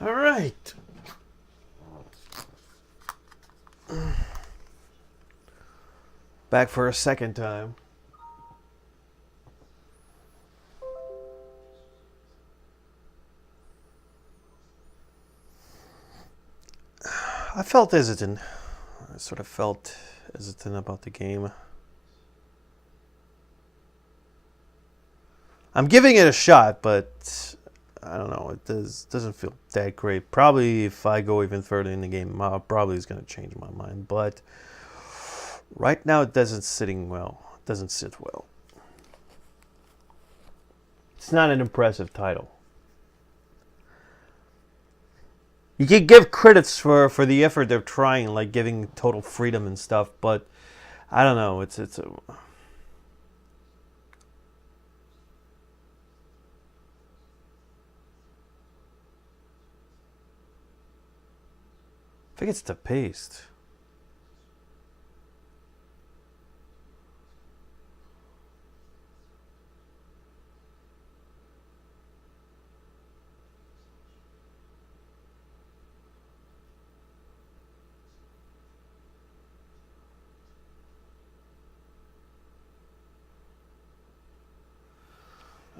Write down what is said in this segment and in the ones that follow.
All right. Back for a second time. I felt hesitant. I sort of felt hesitant about the game. I'm giving it a shot, but I don't know. It doesn't feel that great. Probably if I go even further in the game, probably is going to change my mind. But right now, it doesn't sit well. It's not an impressive title. You can give credits for the effort they're trying, like giving total freedom and stuff. But I don't know. I think it's the paste.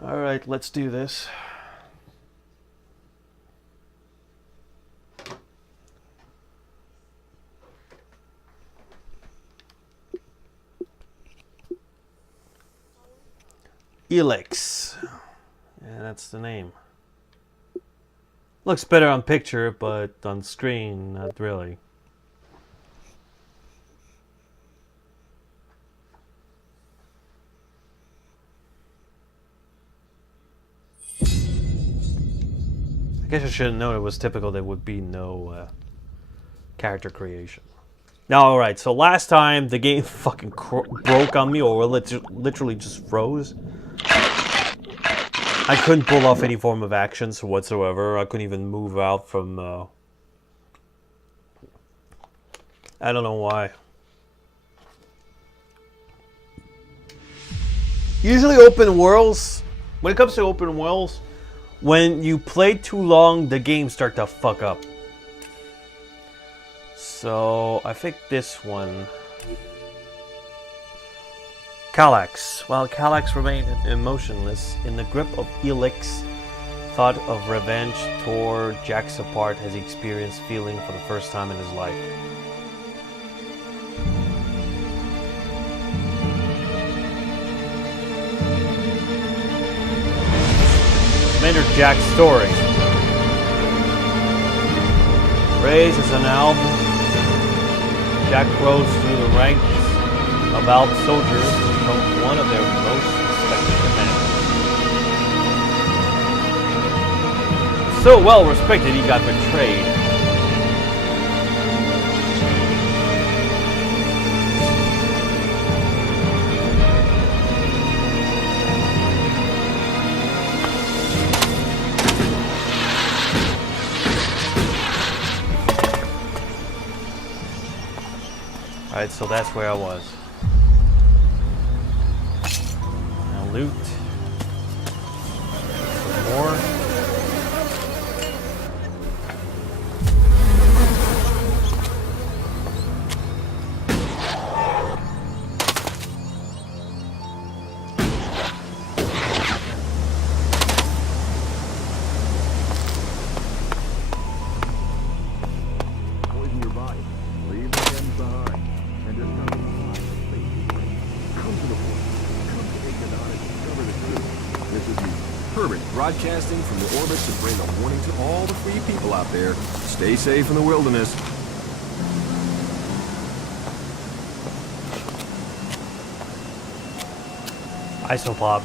All right, let's do this. ELEX. Yeah, that's the name. Looks better on picture, but on screen, not really. I guess I should have known it was typical there would be no character creation. Now, alright, so last time the game fucking broke on me or literally just froze. I couldn't pull off any form of actions whatsoever. I couldn't even move out from... I don't know why. Usually open worlds, when it comes to open worlds, when you play too long, the games start to fuck up. So, I think this one... Kallax. While Kallax remained emotionless, in the grip of ELEX, thought of revenge tore Jax apart as he experienced feeling for the first time in his life. Commander Jack's story. Raised as an Alb, Jack rose through the ranks of Alb soldiers to become one of their most respected commanders. So well respected, he got betrayed. Alright, so that's where I was. Now loot. Some more. Broadcasting from the orbit to bring a warning to all the free people out there. Stay safe in the wilderness. Isopop.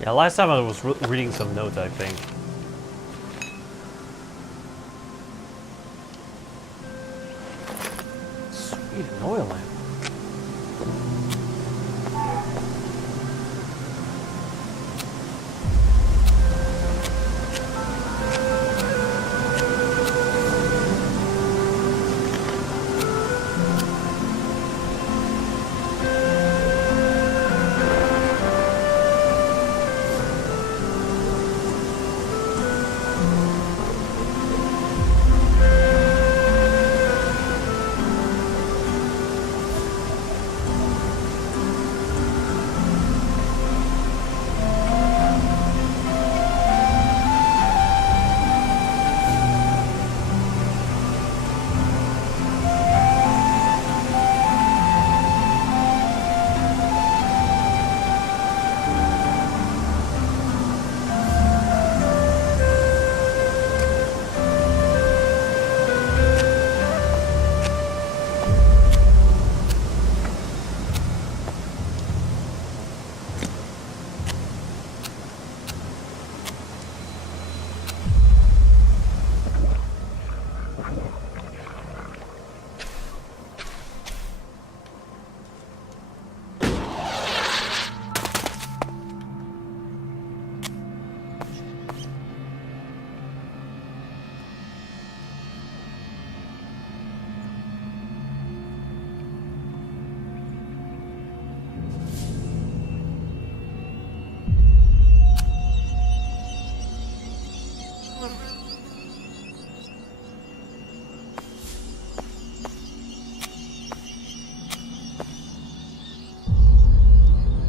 Yeah, last time I was reading some notes, I think. Sweet, an oil lamp.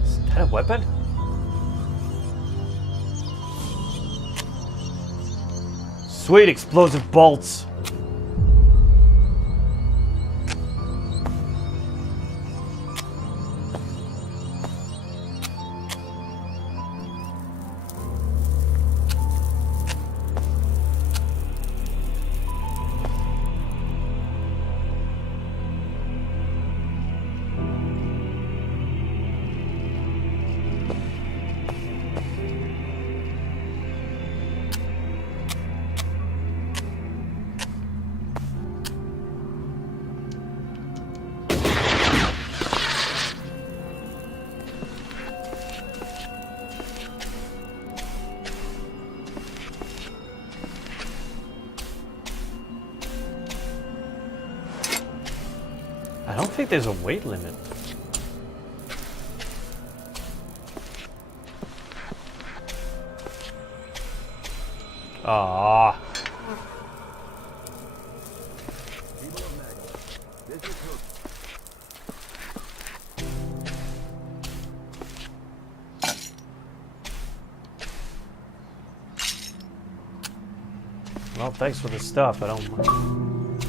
Is that a weapon? Sweet explosive bolts. I don't think there's a weight limit. Ah. Well, thanks for the stuff. I don't mind.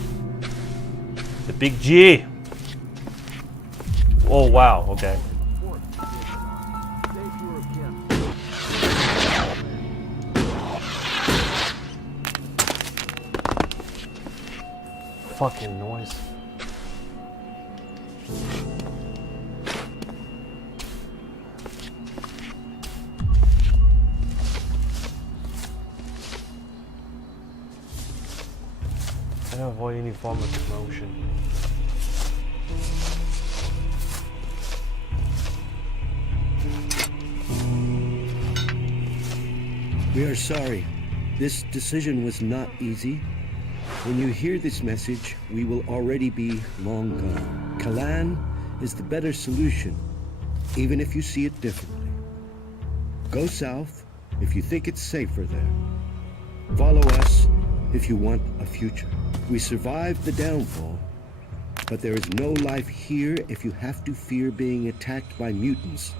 The big G. Oh, wow. Okay. Fucking noise. I don't avoid any form of commotion. We are sorry. This decision was not easy. When you hear this message, we will already be long gone. Kalan is the better solution, even if you see it differently. Go south if you think it's safer there. Follow us if you want a future. We survived the downfall, but there is no life here if you have to fear being attacked by mutants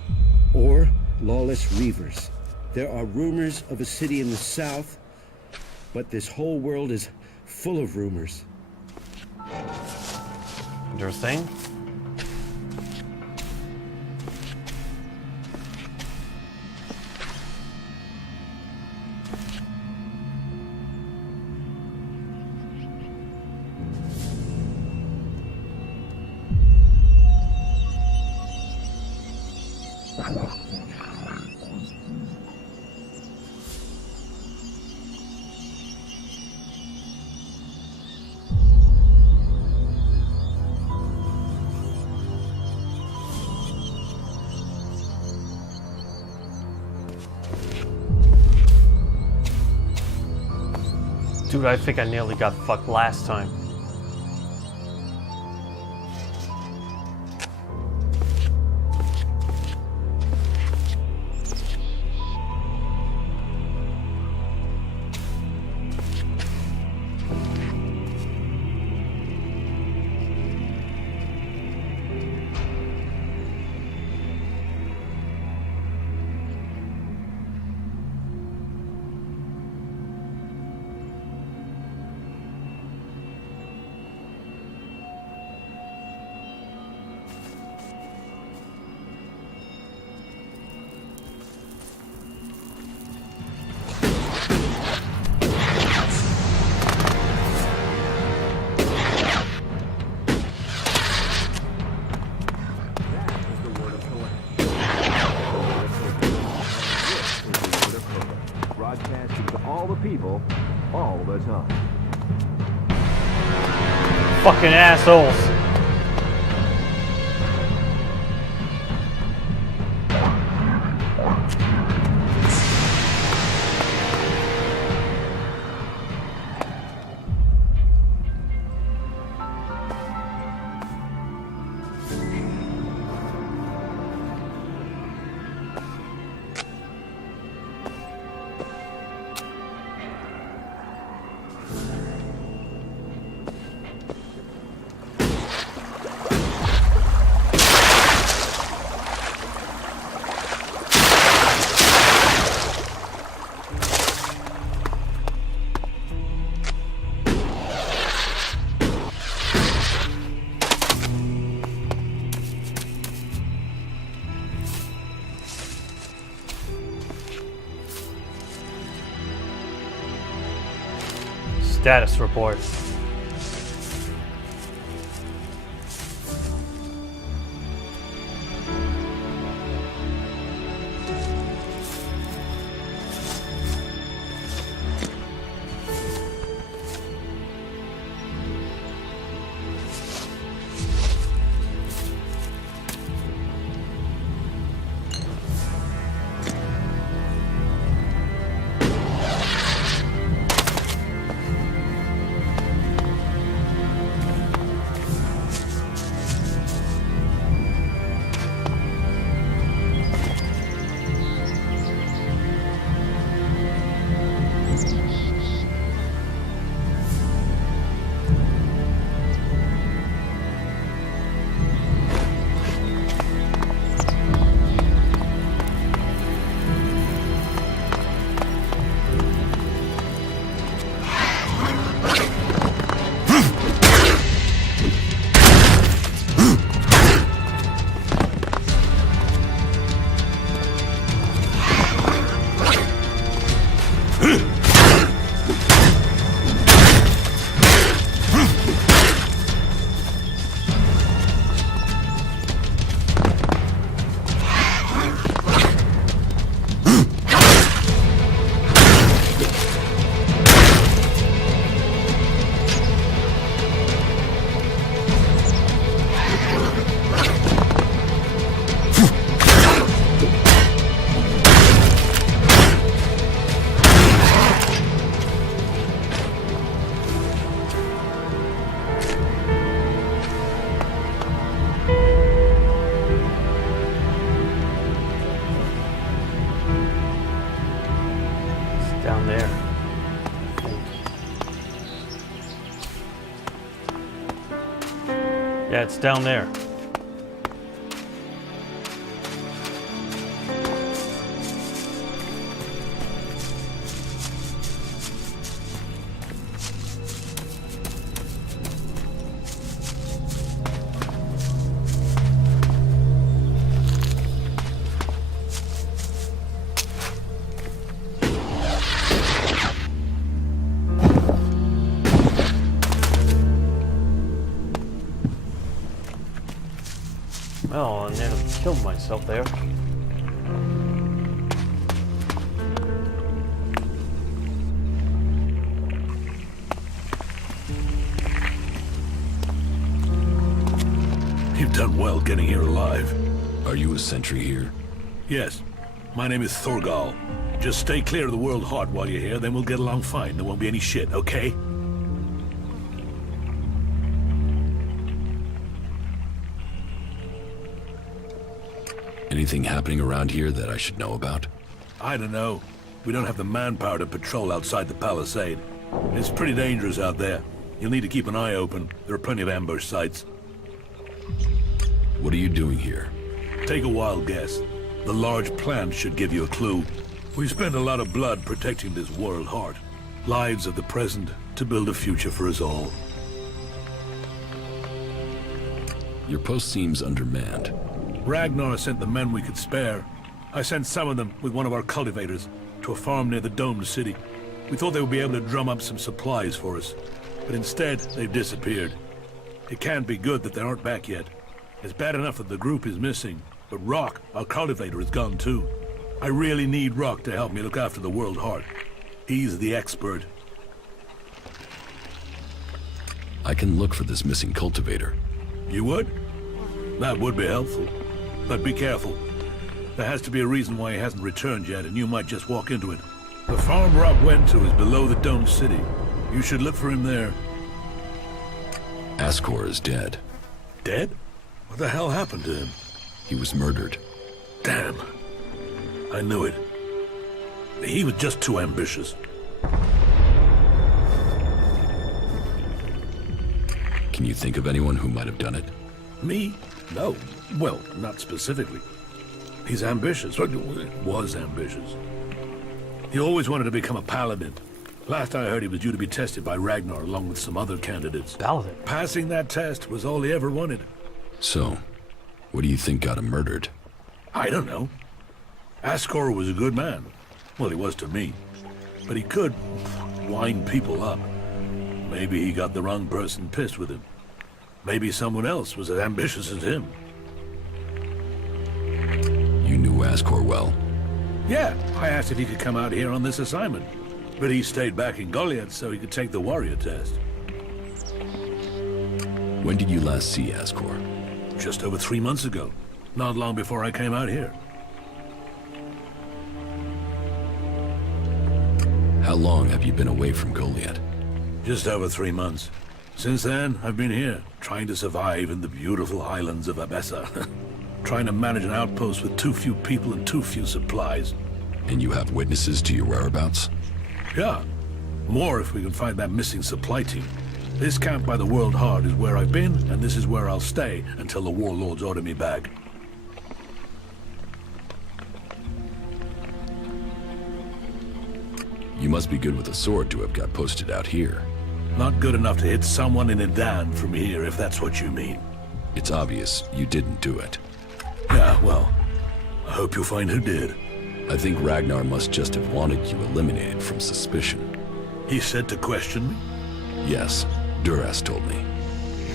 or lawless reavers. There are rumors of a city in the south, but this whole world is full of rumors. Interesting. Dude, I think I nearly got fucked last time. Broadcasting to all the people, all the time. Fucking assholes. Status report. Down there. Yeah, it's down there. Oh, and then I killed myself there. You've done well getting here alive. Are you a sentry here? Yes. My name is Thorgal. Just stay clear of the World Heart while you're here, then we'll get along fine. There won't be any shit, okay? Anything happening around here that I should know about? I don't know. We don't have the manpower to patrol outside the palisade. It's pretty dangerous out there. You'll need to keep an eye open. There are plenty of ambush sites. What are you doing here? Take a wild guess. The large plant should give you a clue. We've spent a lot of blood protecting this World Heart. Lives of the present to build a future for us all. Your post seems undermanned. Ragnar sent the men we could spare. I sent some of them with one of our cultivators to a farm near the domed city. We thought they would be able to drum up some supplies for us, but instead they've disappeared. It can't be good that they aren't back yet. It's bad enough that the group is missing, but Rock, our cultivator, is gone too. I really need Rock to help me look after the World Heart. He's the expert. I can look for this missing cultivator. You would? That would be helpful. But be careful. There has to be a reason why he hasn't returned yet, and you might just walk into it. The farm Rock went to is below the domed city. You should look for him there. Ascor is dead. Dead? What the hell happened to him? He was murdered. Damn. I knew it. He was just too ambitious. Can you think of anyone who might have done it? Me? No. Well, not specifically. He's ambitious. Well, was ambitious. He always wanted to become a paladin. Last I heard, he was due to be tested by Ragnar along with some other candidates. Paladin. Passing that test was all he ever wanted. So, what do you think got him murdered? I don't know. Ascor was a good man. Well, he was to me. But he could wind people up. Maybe he got the wrong person pissed with him. Maybe someone else was as ambitious as him. You knew Ascor well. Yeah, I asked if he could come out here on this assignment. But he stayed back in Goliath so he could take the warrior test. When did you last see Ascor? Just over 3 months ago. Not long before I came out here. How long have you been away from Goliath? Just over 3 months. Since then, I've been here, trying to survive in the beautiful highlands of Abessa. Trying to manage an outpost with too few people and too few supplies. And you have witnesses to your whereabouts? Yeah. More if we can find that missing supply team. This camp by the World Heart is where I've been, and this is where I'll stay until the warlords order me back. You must be good with a sword to have got posted out here. Not good enough to hit someone in Edan from here, if that's what you mean. It's obvious you didn't do it. Yeah, well, I hope you'll find who did. I think Ragnar must just have wanted you eliminated from suspicion. He said to question me? Yes, Duras told me.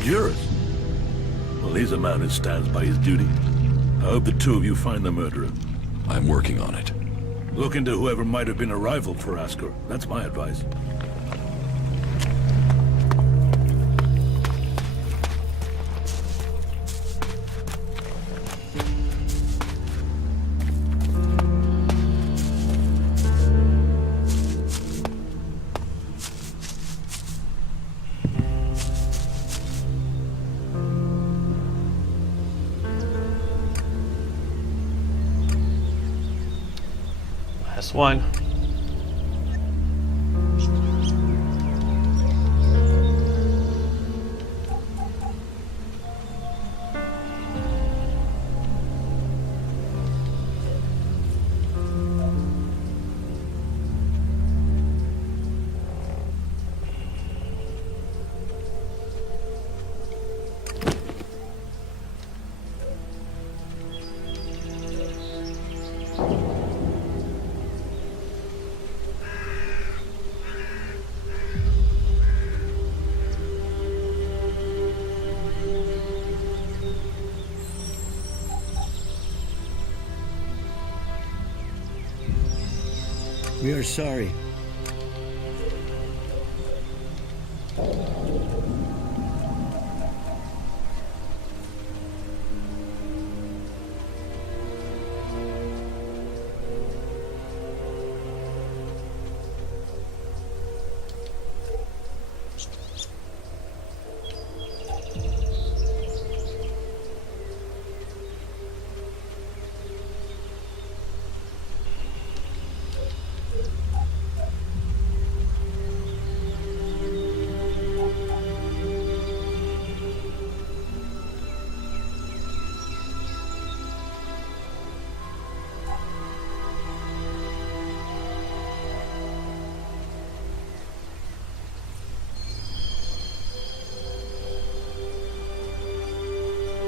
Juris? Well, he's a man who stands by his duty. I hope the two of you find the murderer. I'm working on it. Look into whoever might have been a rival for Ascor. That's my advice. Last one. We are sorry.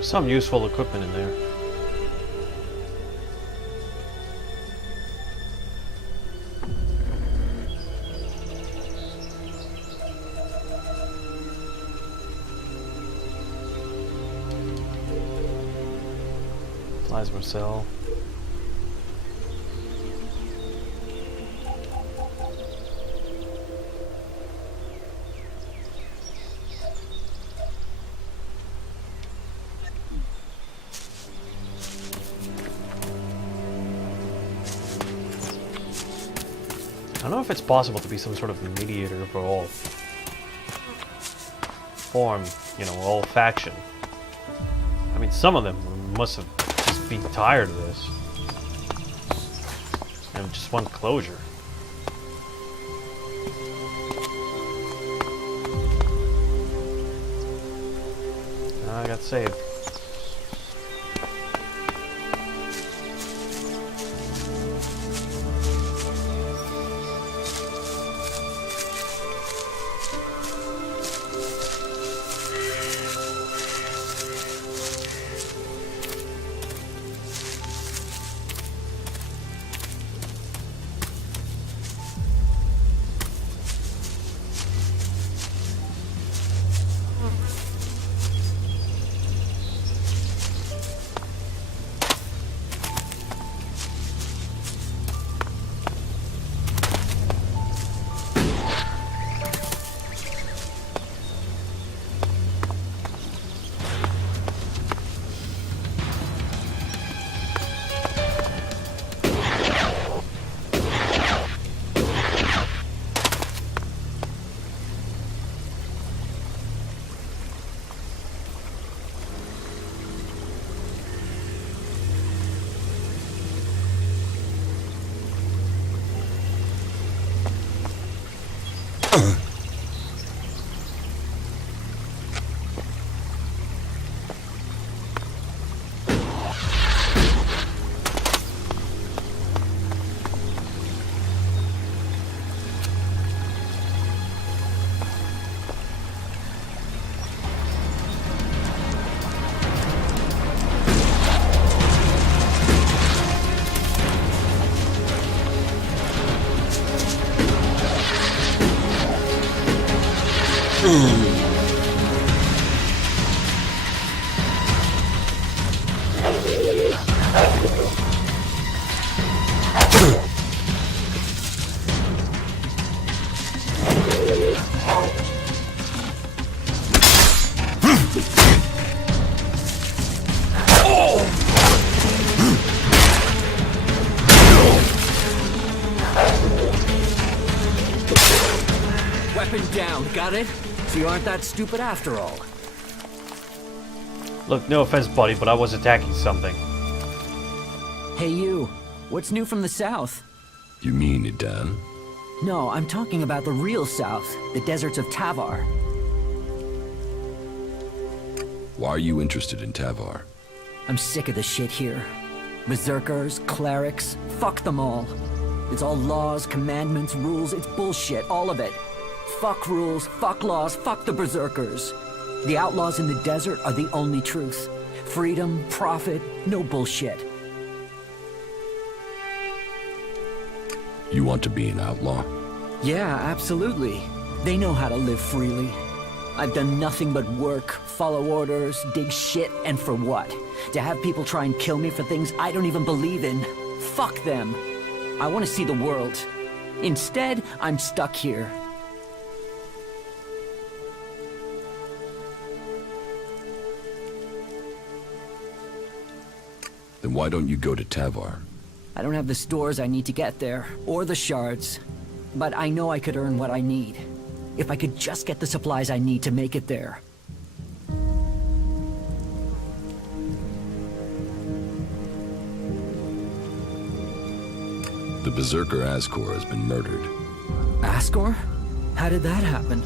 Some useful equipment in there. Plasma cell. I don't know if it's possible to be some sort of mediator for all form, you know, all faction. I mean, some of them must have just been tired of this and just want closure. I got saved. Weapon down, got it? So you aren't that stupid after all. Look, no offense, buddy, but I was attacking something. Hey you, what's new from the south? You mean Idan? No, I'm talking about the real south, the deserts of Tavar. Why are you interested in Tavar? I'm sick of the shit here. Berserkers, clerics, fuck them all. It's all laws, commandments, rules, it's bullshit, all of it. Fuck rules, fuck laws, fuck the berserkers. The outlaws in the desert are the only truth. Freedom, profit, no bullshit. You want to be an outlaw? Yeah, absolutely. They know how to live freely. I've done nothing but work, follow orders, dig shit, and for what? To have people try and kill me for things I don't even believe in. Fuck them. I want to see the world. Instead, I'm stuck here. Then why don't you go to Tavar? I don't have the stores I need to get there, or the shards. But I know I could earn what I need. If I could just get the supplies I need to make it there. The Berserker Ascor has been murdered. Ascor? How did that happen?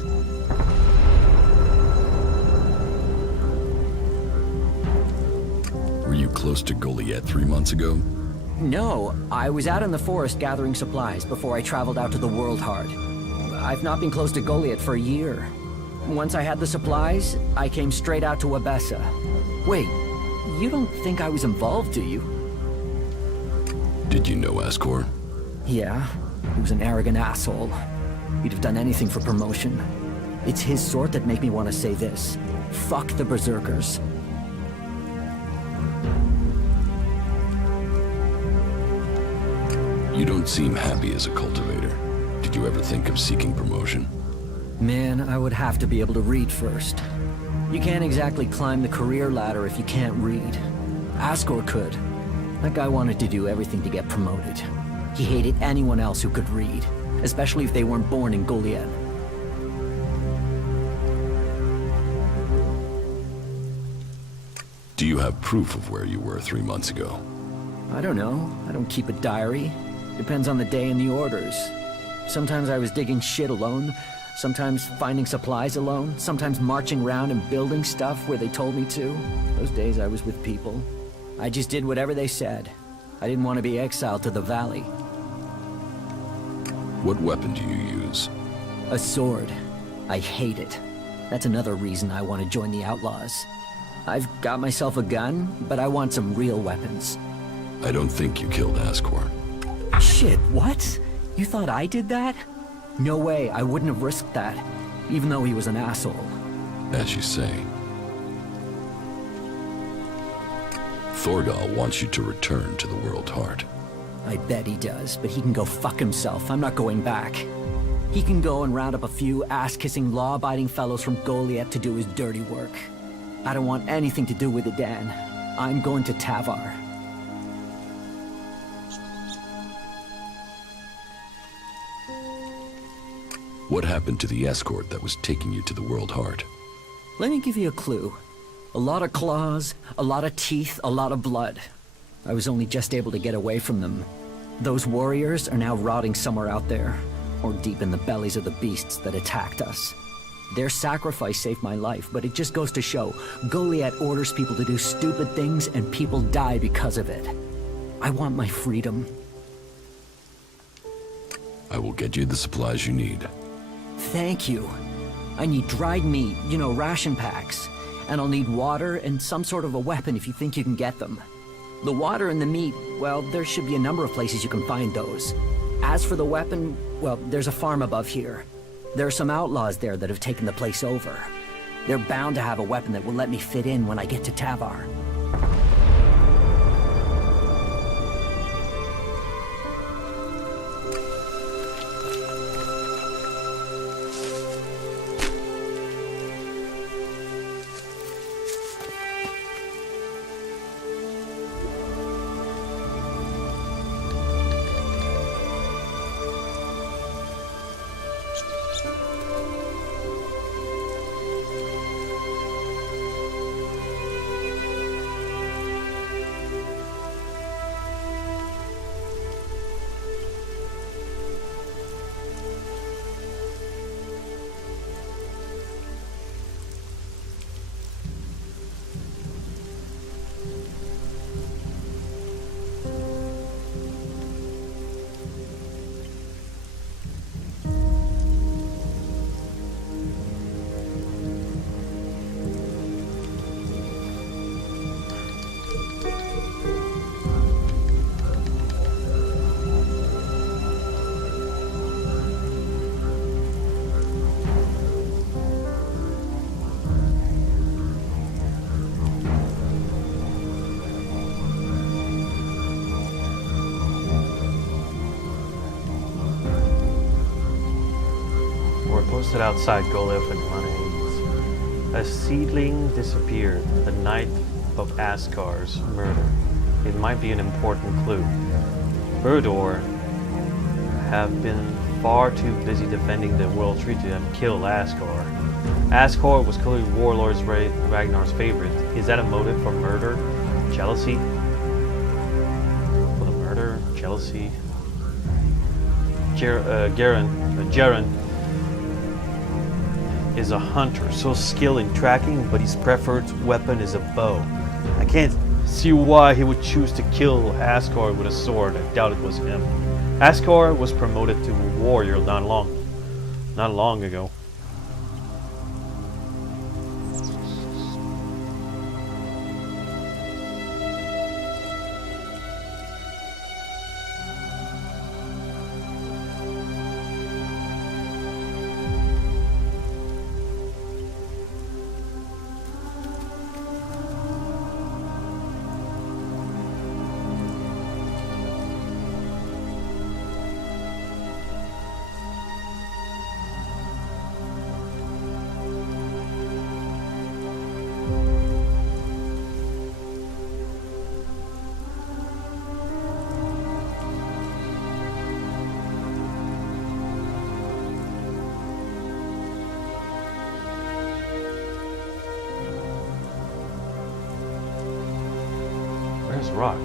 Were you close to Goliath 3 months ago? No, I was out in the forest gathering supplies before I traveled out to the World Heart. I've not been close to Goliath for a year. Once I had the supplies, I came straight out to Abessa. Wait, You don't think I was involved, do you? Did you know Ascor? Yeah, he was an arrogant asshole. He'd have done anything for promotion. It's his sort that make me want to say this. Fuck the Berserkers. You don't seem happy as a cultivator. Did you ever think of seeking promotion? Man, I would have to be able to read first. You can't exactly climb the career ladder if you can't read. Ascor could. That guy wanted to do everything to get promoted. He hated anyone else who could read, especially if they weren't born in Goliad. Do you have proof of where you were 3 months ago? I don't know. I don't keep a diary. Depends on the day and the orders. Sometimes I was digging shit alone, sometimes finding supplies alone, sometimes marching around and building stuff where they told me to. Those days I was with people. I just did whatever they said. I didn't want to be exiled to the valley. What weapon do you use? A sword. I hate it. That's another reason I want to join the Outlaws. I've got myself a gun, but I want some real weapons. I don't think you killed Ascor. Shit, what? You thought I did that? No way, I wouldn't have risked that, even though he was an asshole. As you say. Thorgal wants you to return to the World Heart. I bet he does, but he can go fuck himself. I'm not going back. He can go and round up a few ass-kissing, law-abiding fellows from Goliath to do his dirty work. I don't want anything to do with it, Dan. I'm going to Tavar. What happened to the escort that was taking you to the World Heart? Let me give you a clue. A lot of claws, a lot of teeth, a lot of blood. I was only just able to get away from them. Those warriors are now rotting somewhere out there, or deep in the bellies of the beasts that attacked us. Their sacrifice saved my life, but it just goes to show, Goliath orders people to do stupid things and people die because of it. I want my freedom. I will get you the supplies you need. Thank you. I need dried meat, you know, ration packs. And I'll need water and some sort of a weapon if you think you can get them. The water and the meat, well, there should be a number of places you can find those. As for the weapon, well, there's a farm above here. There are some outlaws there that have taken the place over. They're bound to have a weapon that will let me fit in when I get to Tavar. Posted outside Goliath and Runnings. A seedling disappeared the night of Askar's murder. It might be an important clue. Urdor have been far too busy defending the World Tree to have killed Ascar. Ascar was clearly Warlord's Ragnar's favorite. Is that a motive for murder? Jealousy? For the murder? Jealousy? Jaren is a hunter, so skilled in tracking, but his preferred weapon is a bow. I can't see why he would choose to kill Ascar with a sword. I doubt it was him. Ascar was promoted to warrior not long ago. Where's Rock?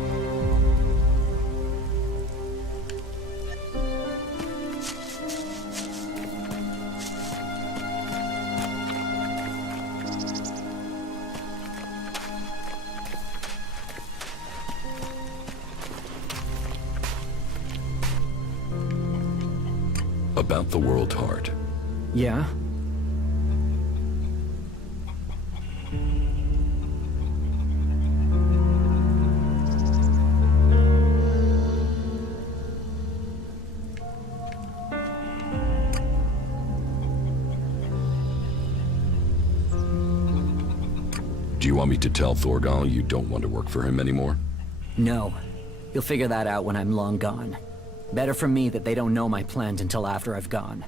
About the World Heart. Yeah? Do you want me to tell Thorgal you don't want to work for him anymore? No. You'll figure that out when I'm long gone. Better for me that they don't know my plans until after I've gone.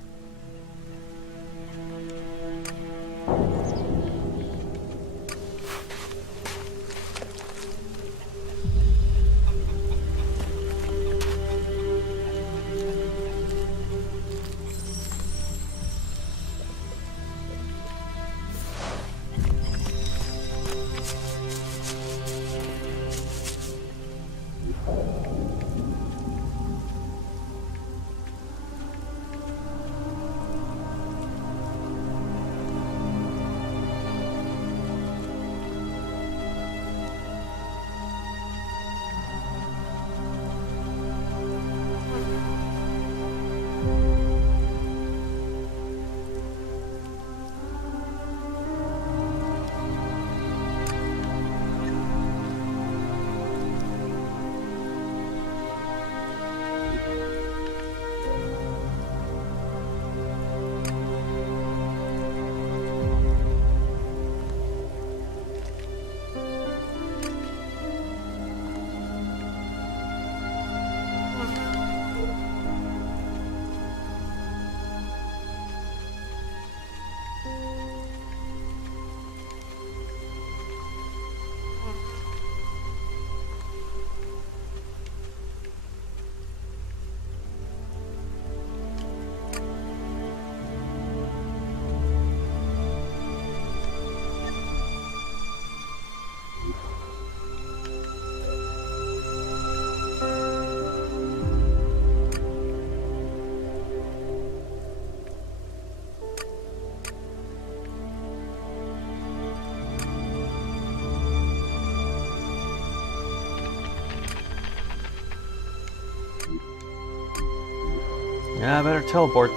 Yeah, I better teleport.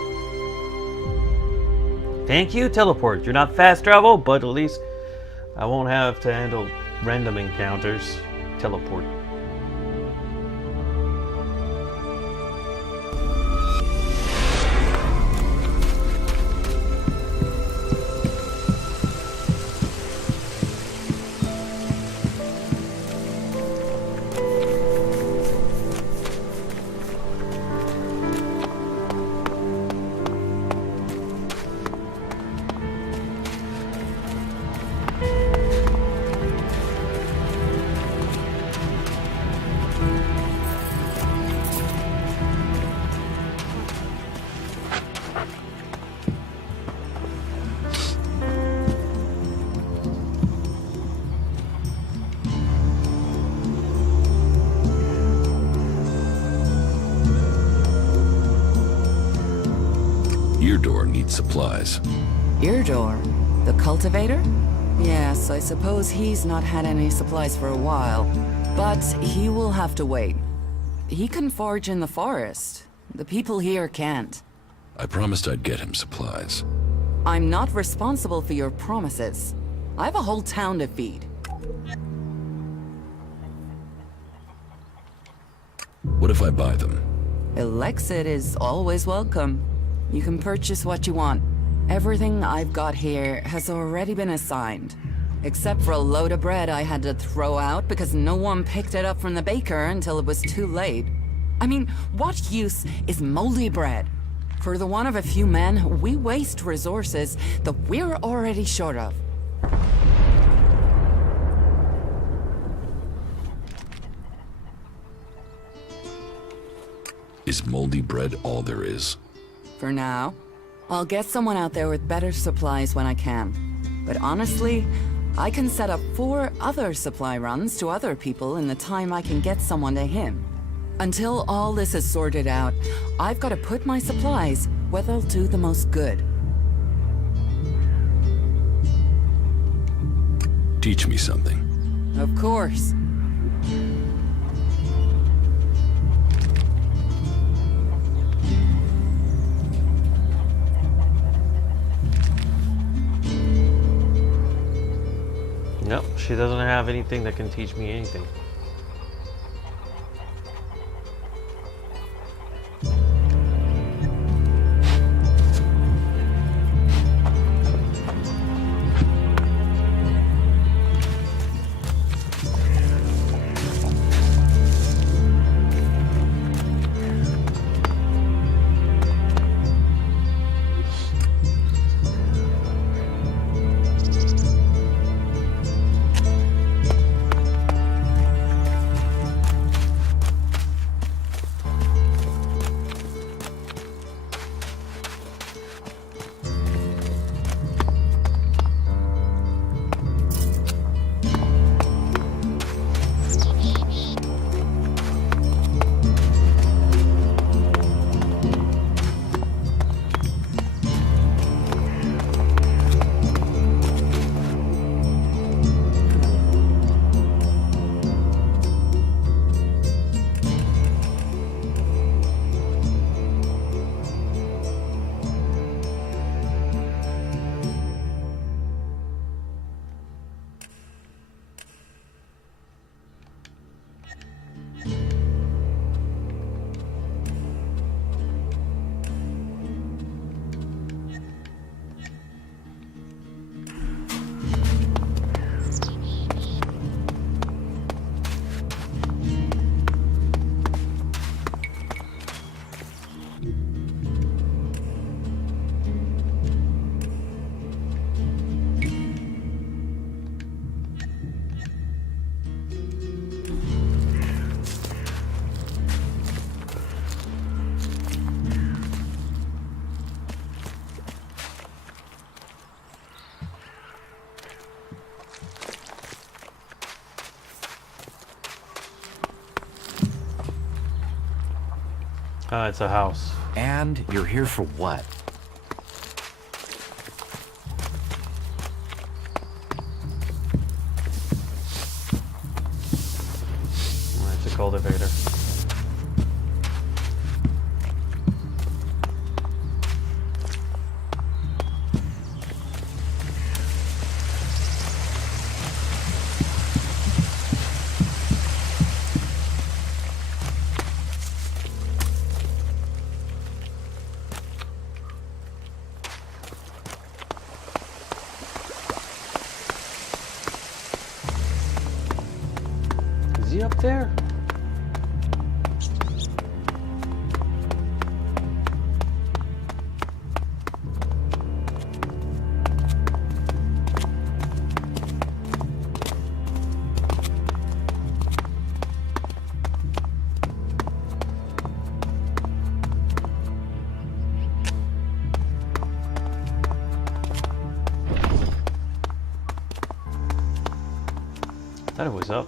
Thank you, teleport. You're not fast travel, but at least I won't have to handle random encounters. Teleport. Eardor needs supplies. Eardor? The cultivator? Yes, I suppose he's not had any supplies for a while. But he will have to wait. He can forage in the forest. The people here can't. I promised I'd get him supplies. I'm not responsible for your promises. I have a whole town to feed. What if I buy them? ELEX is always welcome. You can purchase what you want. Everything I've got here has already been assigned. Except for a load of bread I had to throw out because no one picked it up from the baker until it was too late. I mean, what use is moldy bread? For the want of a few men, we waste resources that we're already short of. Is moldy bread all there is? For now. I'll get someone out there with better supplies when I can. But honestly, I can set up 4 other supply runs to other people in the time I can get someone to him. Until all this is sorted out, I've got to put my supplies where they'll do the most good. Teach me something. Of course. Nope, she doesn't have anything that can teach me anything. It's a house. And you're here for what? It's a cultivator. Is he up there? I thought it was up.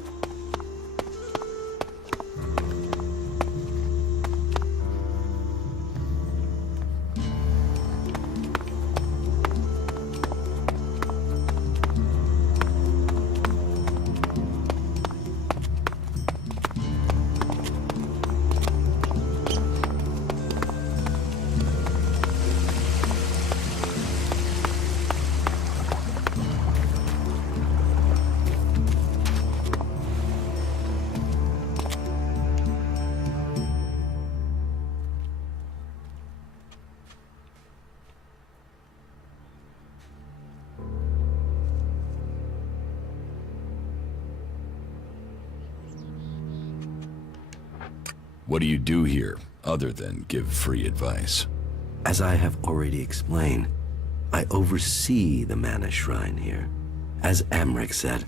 What do you do here, other than give free advice? As I have already explained, I oversee the Mana Shrine here. As Amric said,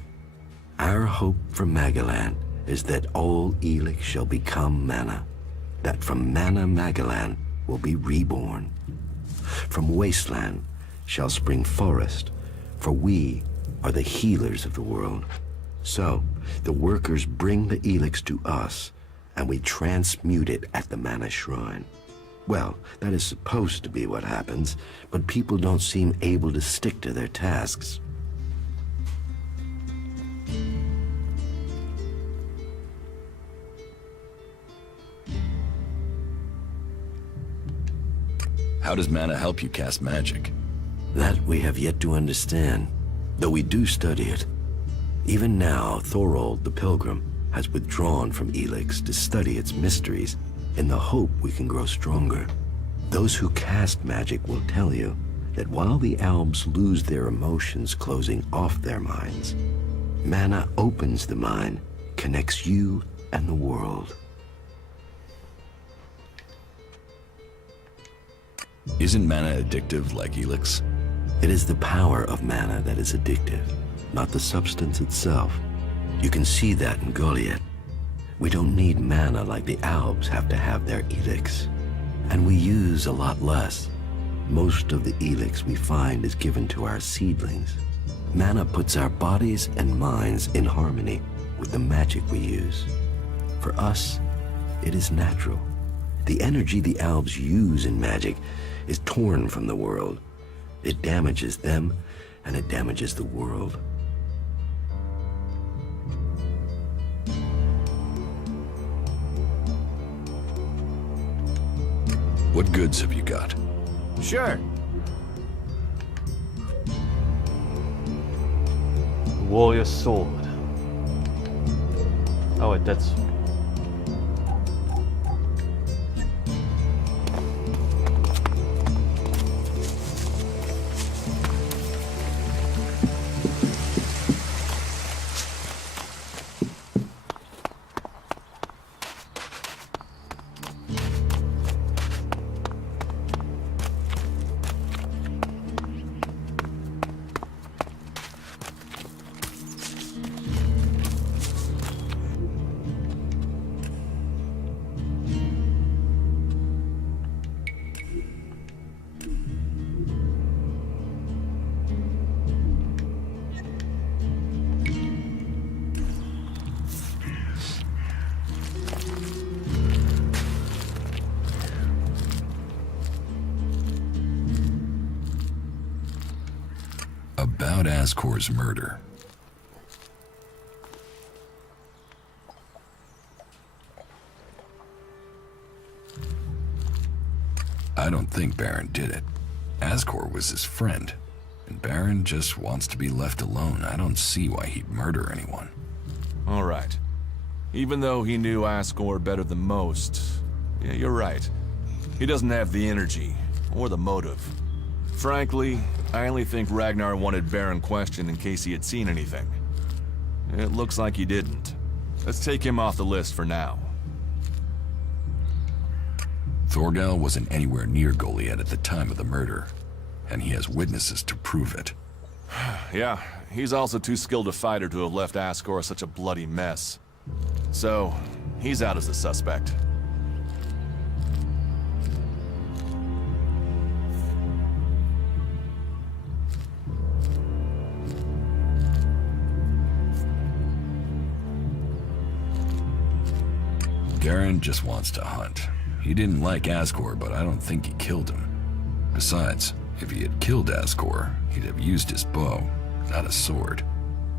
our hope for Magalan is that all ELEX shall become Mana, that from Mana Magalan will be reborn. From Wasteland shall spring forest, for we are the healers of the world. So, the workers bring the ELEX to us, and we transmute it at the Mana Shrine. Well, that is supposed to be what happens, but people don't seem able to stick to their tasks. How does mana help you cast magic? That we have yet to understand, though we do study it. Even now, Thorold the Pilgrim has withdrawn from ELEX to study its mysteries in the hope we can grow stronger. Those who cast magic will tell you that while the Albs lose their emotions closing off their minds, mana opens the mind, connects you and the world. Isn't mana addictive like ELEX? It is the power of mana that is addictive, not the substance itself. You can see that in Goliath. We don't need mana like the Albs have to have their ELEX. And we use a lot less. Most of the ELEX we find is given to our seedlings. Mana puts our bodies and minds in harmony with the magic we use. For us, it is natural. The energy the Albs use in magic is torn from the world. It damages them, and it damages the world. What goods have you got? Sure. Warrior sword. Oh wait, that's... About Ascor's murder. I don't think Baron did it. Ascor was his friend, and Baron just wants to be left alone. I don't see why he'd murder anyone. All right. Even though he knew Ascor better than most, yeah, you're right. He doesn't have the energy or the motive. Frankly, I only think Ragnar wanted Baron questioned in case he had seen anything. It looks like he didn't. Let's take him off the list for now. Thorgal wasn't anywhere near Goliath at the time of the murder, and he has witnesses to prove it. Yeah, he's also too skilled a fighter to have left Ascor such a bloody mess. So, he's out as a suspect. Garen just wants to hunt. He didn't like Ascor, but I don't think he killed him. Besides, if he had killed Ascor, he'd have used his bow, not a sword.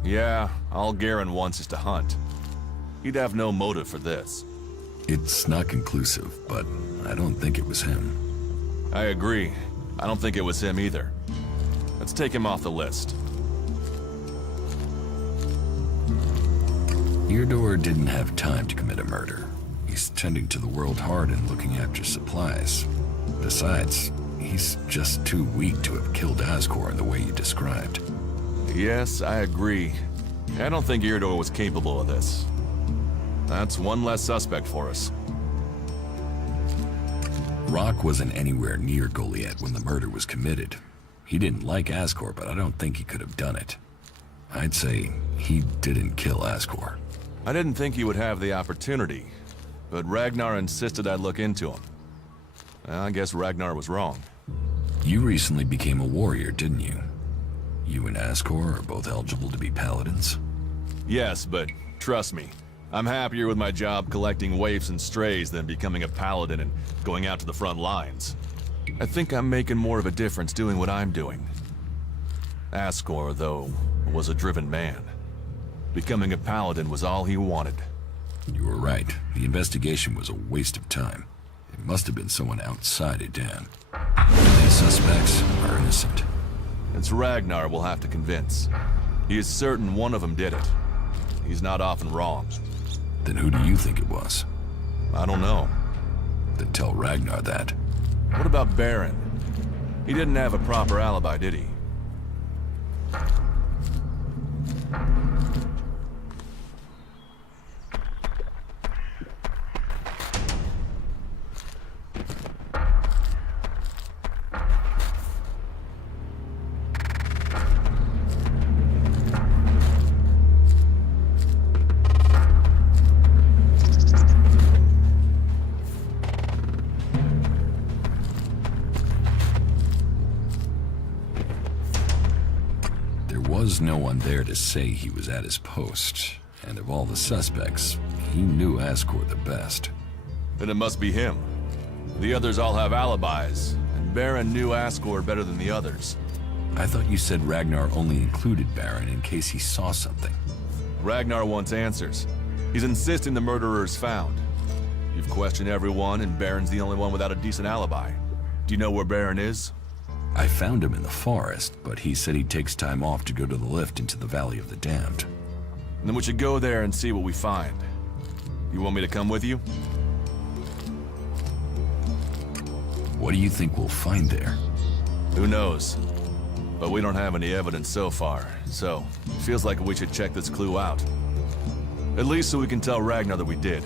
Yeah, all Garen wants is to hunt. He'd have no motive for this. It's not conclusive, but I don't think it was him. I agree. I don't think it was him either. Let's take him off the list. Eardor didn't have time to commit a murder. He's tending to the world hard and looking after supplies. Besides, he's just too weak to have killed Ascor in the way you described. Yes, I agree. I don't think Eardor was capable of this. That's one less suspect for us. Rock wasn't anywhere near Goliath when the murder was committed. He didn't like Ascor, but I don't think he could have done it. I'd say he didn't kill Ascor. I didn't think he would have the opportunity, but Ragnar insisted I look into him. I guess Ragnar was wrong. You recently became a warrior, didn't you? You and Ascor are both eligible to be paladins? Yes, but trust me, I'm happier with my job collecting waifs and strays than becoming a paladin and going out to the front lines. I think I'm making more of a difference doing what I'm doing. Ascor, though, was a driven man. Becoming a paladin was all he wanted. You were right. The investigation was a waste of time. It must have been someone outside of Dan. These suspects are innocent. It's Ragnar we'll have to convince. He is certain one of them did it. He's not often wrong. Then who do you think it was? I don't know. Then tell Ragnar that. What about Baron? He didn't have a proper alibi, did he? There was no one there to say he was at his post, and of all the suspects, he knew Ascor the best. Then it must be him. The others all have alibis, and Baron knew Ascor better than the others. I thought you said Ragnar only included Baron in case he saw something. Ragnar wants answers. He's insisting the murderer is found. You've questioned everyone, and Baron's the only one without a decent alibi. Do you know where Baron is? I found him in the forest, but he said he takes time off to go to the lift into the Valley of the Damned. Then we should go there and see what we find. You want me to come with you? What do you think we'll find there? Who knows? But we don't have any evidence so far, so it feels like we should check this clue out. At least so we can tell Ragnar that we did.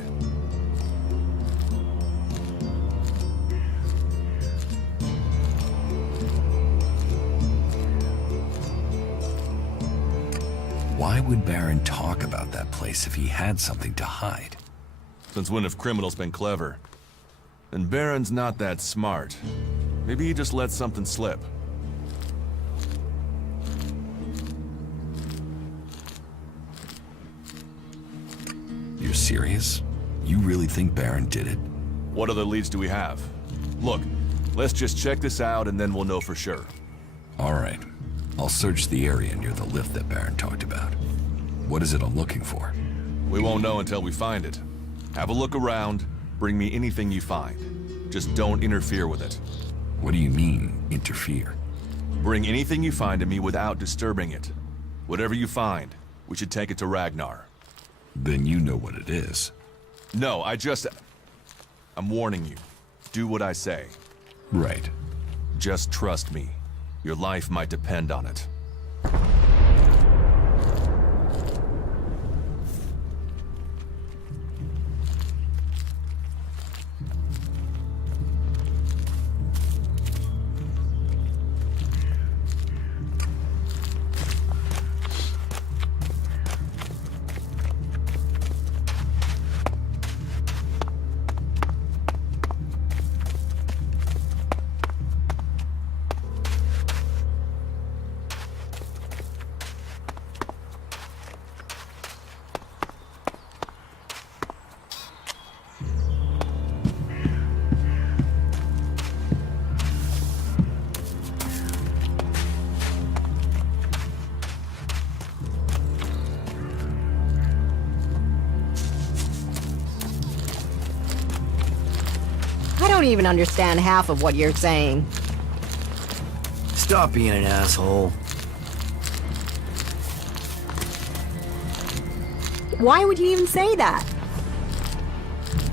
Why would Baron talk about that place if he had something to hide? Since when have criminals been clever? And Baron's not that smart. Maybe he just let something slip. You're serious? You really think Baron did it? What other leads do we have? Look, let's just check this out and then we'll know for sure. All right. I'll search the area near the lift that Baron talked about. What is it I'm looking for? We won't know until we find it. Have a look around, bring me anything you find. Just don't interfere with it. What do you mean, interfere? Bring anything you find to me without disturbing it. Whatever you find, we should take it to Ragnar. Then you know what it is. No, I'm warning you. Do what I say. Right. Just trust me. Your life might depend on it. I don't even understand half of what you're saying. Stop being an asshole. Why would you even say that?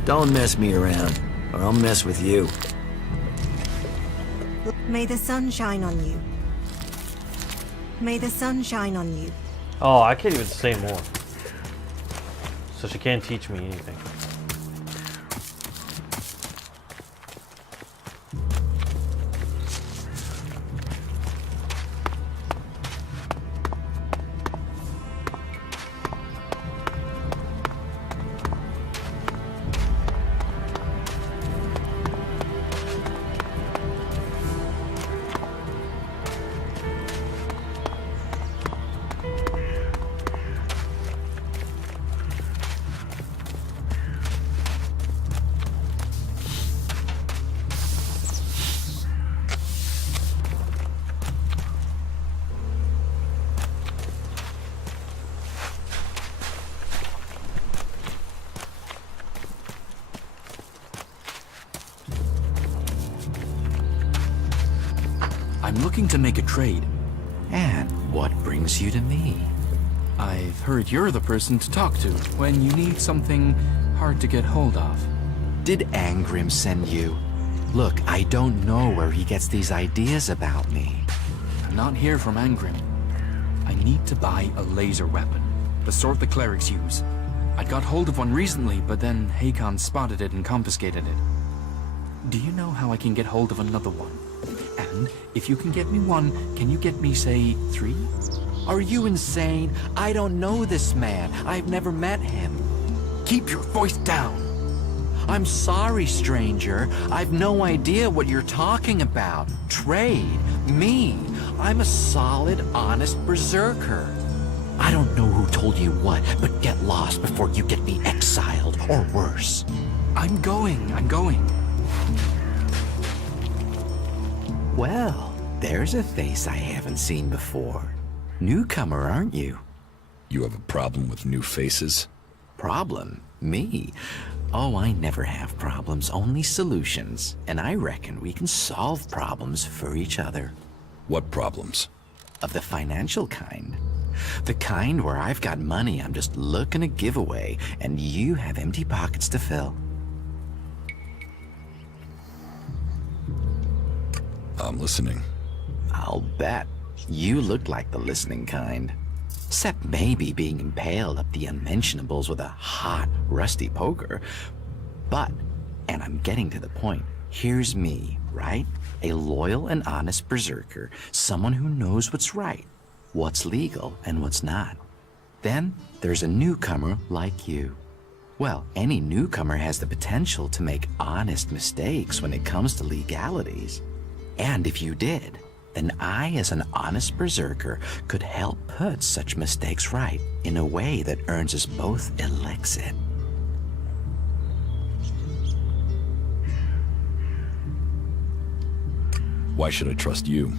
Don't mess me around, or I'll mess with you. May the sun shine on you. May the sun shine on you. Oh, I can't even say more. So she can't teach me anything. I'm looking to make a trade. And what brings you to me? I've heard you're the person to talk to when you need something hard to get hold of. Did Angrim send you? Look, I don't know where he gets these ideas about me. Not here from Angrim. I need to buy a laser weapon, the sort the clerics use. I got hold of one recently, but then Hakon spotted it and confiscated it. Do you know how I can get hold of another one? And if you can get me one, can you get me, say, 3? Are you insane? I don't know this man. I've never met him. Keep your voice down. I'm sorry, stranger. I've no idea what you're talking about. Trade? Me? I'm a solid, honest berserker. I don't know who told you what, but get lost before you get me exiled, or worse. I'm going. Well, there's a face I haven't seen before. Newcomer, aren't you? You have a problem with new faces? Problem? Me? Oh, I never have problems, only solutions. And I reckon we can solve problems for each other. What problems? Of the financial kind. The kind where I've got money I'm just looking to give away, and you have empty pockets to fill. I'm listening. I'll bet. You look like the listening kind. Except maybe being impaled up the unmentionables with a hot, rusty poker. But, and I'm getting to the point, here's me, right? A loyal and honest berserker, someone who knows what's right, what's legal and what's not. Then there's a newcomer like you. Well, any newcomer has the potential to make honest mistakes when it comes to legalities. And if you did, then I, as an honest berserker, could help put such mistakes right in a way that earns us both elexit. Why should I trust you?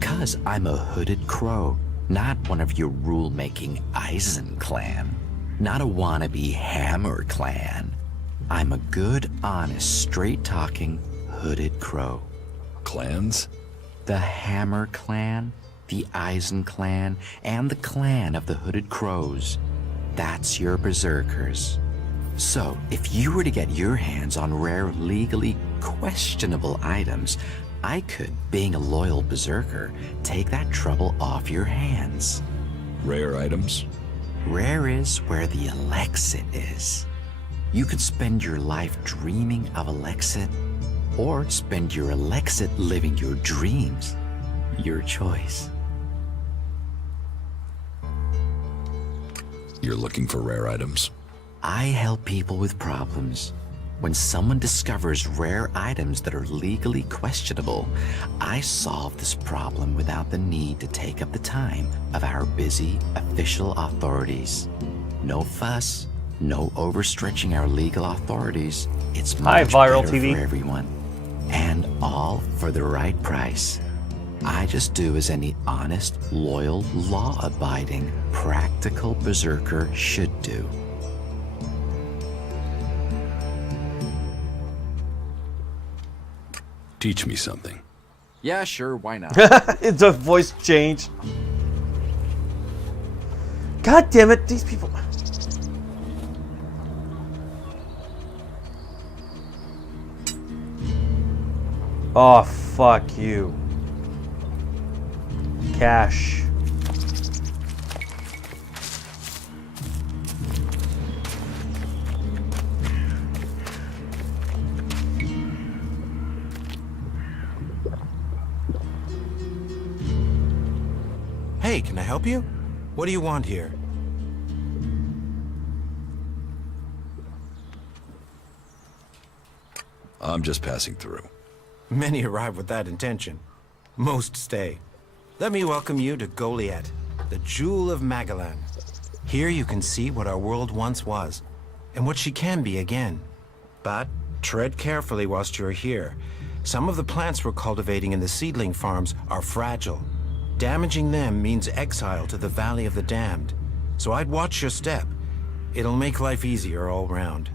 'Cause I'm a hooded crow, not one of your rule-making Eisen clan. Not a wannabe Hammer clan. I'm a good, honest, straight-talking, hooded crow. Clans? The Hammer clan, the Eisen clan, and the clan of the Hooded Crows. That's your berserkers. So, if you were to get your hands on rare, legally questionable items, I could, being a loyal berserker, take that trouble off your hands. Rare items? Rare is where the elexit is. You could spend your life dreaming of elexit, or spend your elexit living your dreams. Your choice. You're looking for rare items? I help people with problems. When someone discovers rare items that are legally questionable, I solve this problem without the need to take up the time of our busy official authorities. No fuss, no overstretching our legal authorities. It's much Viral better TV. for everyone. And all for the right price. I just do as any honest, loyal, law-abiding, practical berserker should do. Teach me something. Yeah, sure, why not? It's a voice change. God damn it, these people. Oh, fuck you. Cash. Hey, can I help you? What do you want here? I'm just passing through. Many arrive with that intention. Most stay. Let me welcome you to Goliath, the Jewel of Magellan. Here you can see what our world once was, and what she can be again. But tread carefully whilst you're here. Some of the plants we're cultivating in the seedling farms are fragile. Damaging them means exile to the Valley of the Damned. So I'd watch your step. It'll make life easier all round.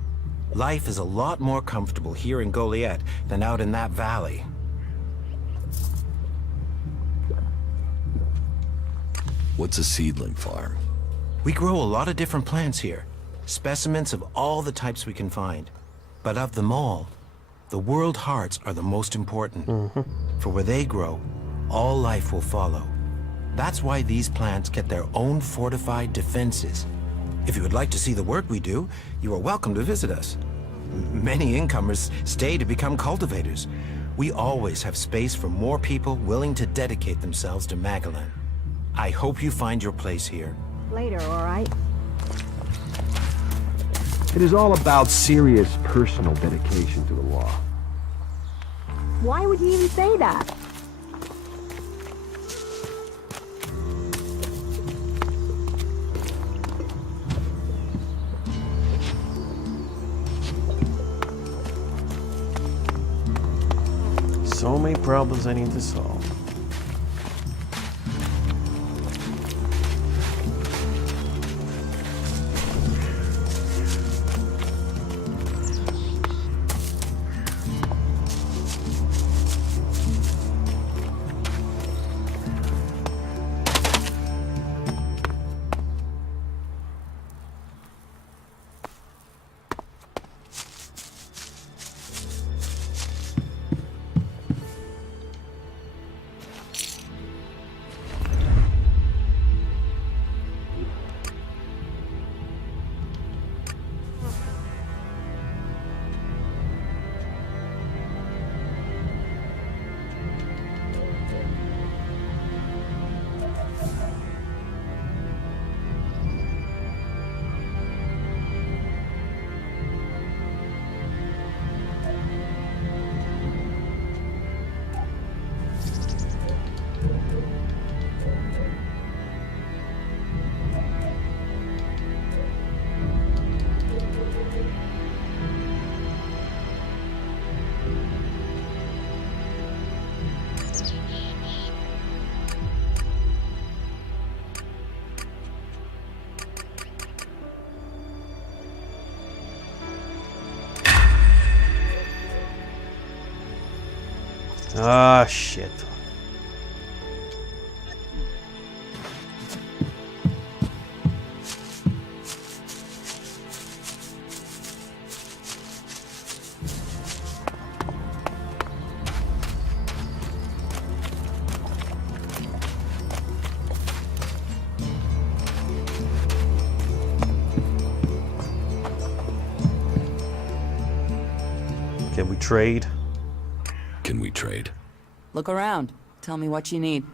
Life is a lot more comfortable here in Goliath than out in that valley. What's a seedling farm? We grow a lot of different plants here. Specimens of all the types we can find. But of them all, the world hearts are the most important. For where they grow, all life will follow. That's why these plants get their own fortified defenses. If you would like to see the work we do, you are welcome to visit us. Many incomers stay to become cultivators. We always have space for more people willing to dedicate themselves to Magalan. I hope you find your place here. Later, all right? It is all about serious personal dedication to the law. Why would you even say that? So many problems I need to solve. Ah, shit. Can we trade? Can we trade? Look around. Tell me what you need.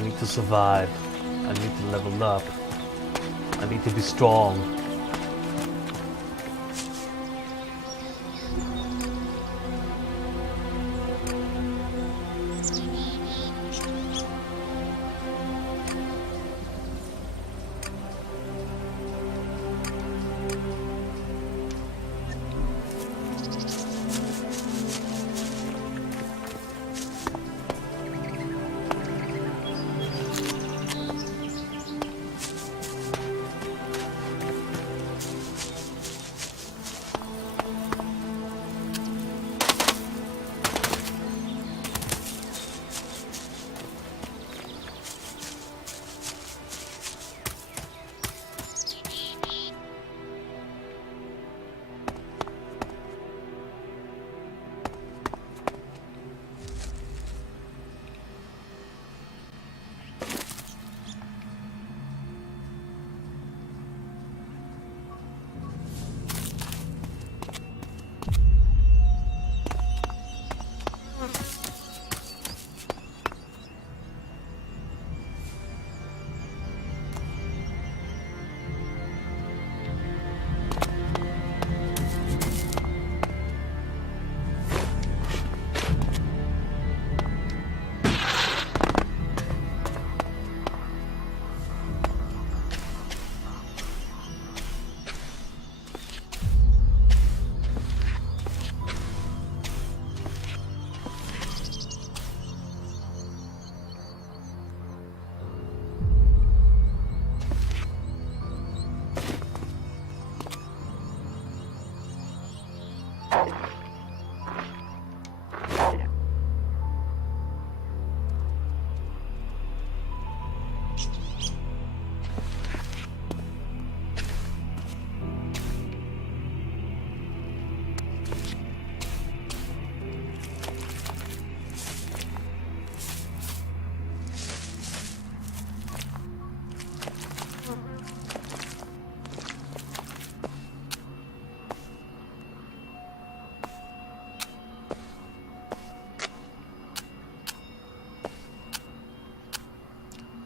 I need to survive. I need to level up. I need to be strong.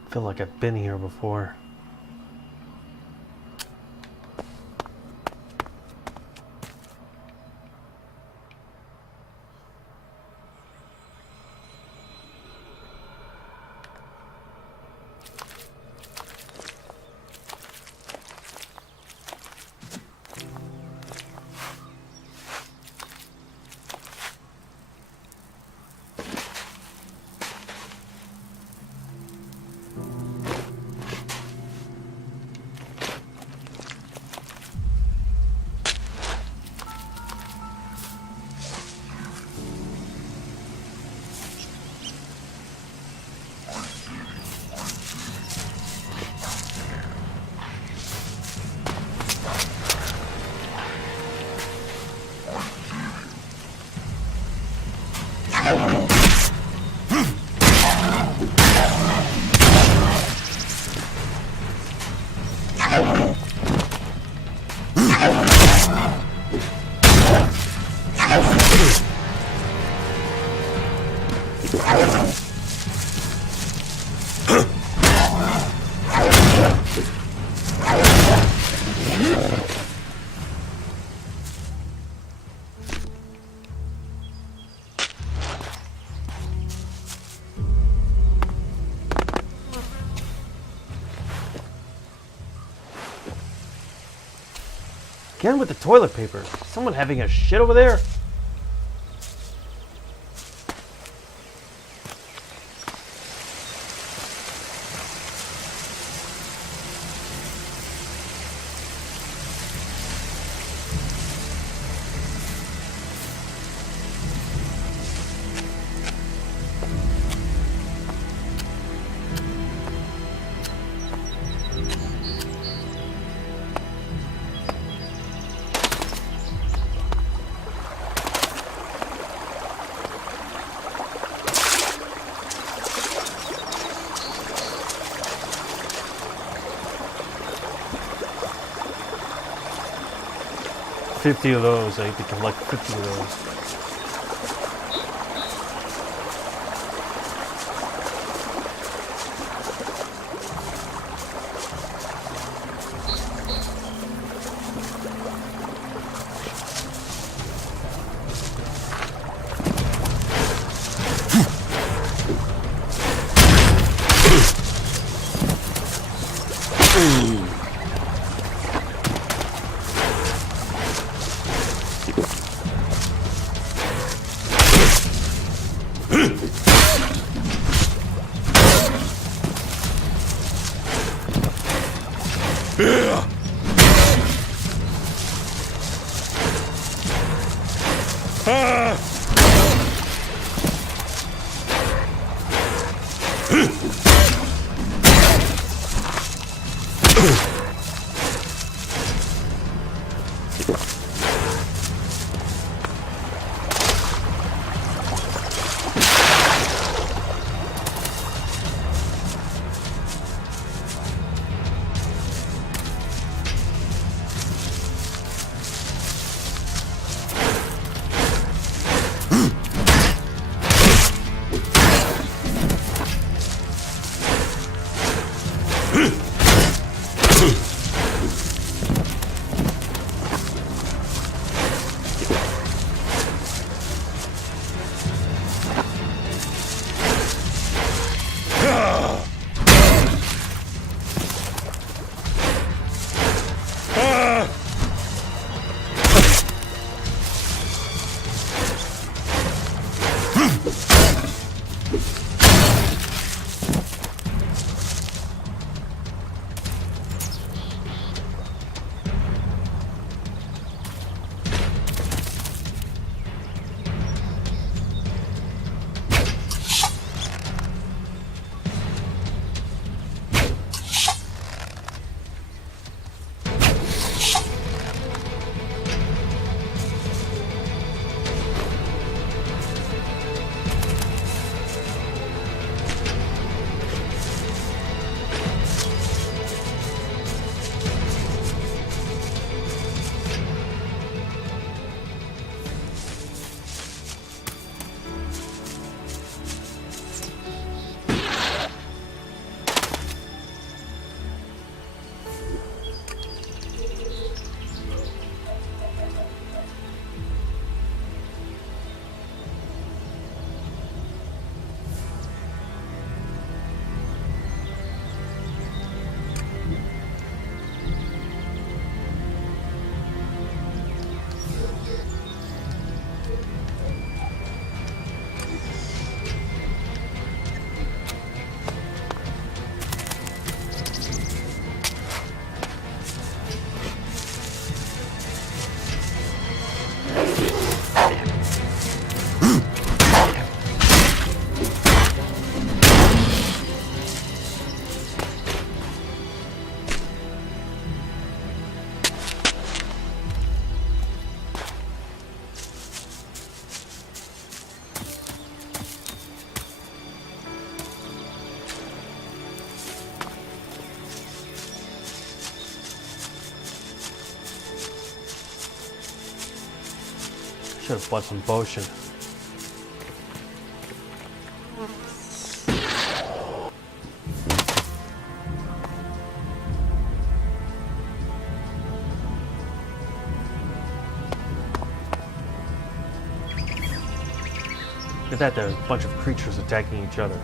I feel like I've been here before. Again with the toilet paper. Someone having a shit over there? $50 of those. I need to collect 50 of those. Should have bought some potion. Look at that, there are a bunch of creatures attacking each other.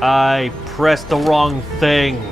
I pressed the wrong thing.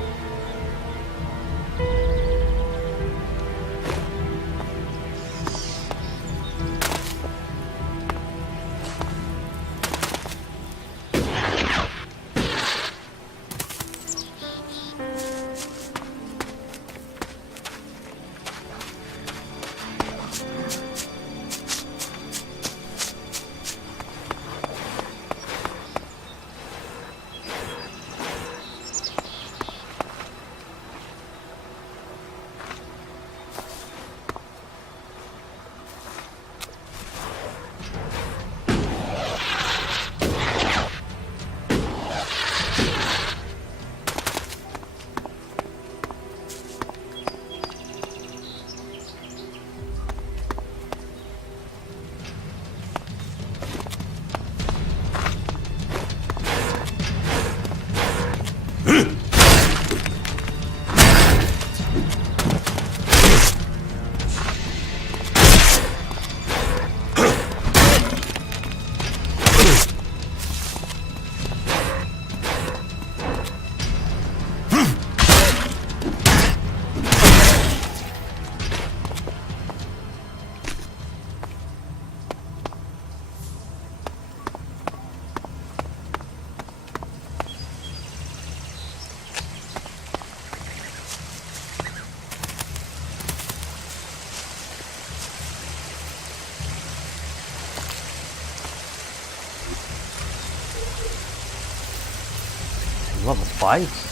Level 5?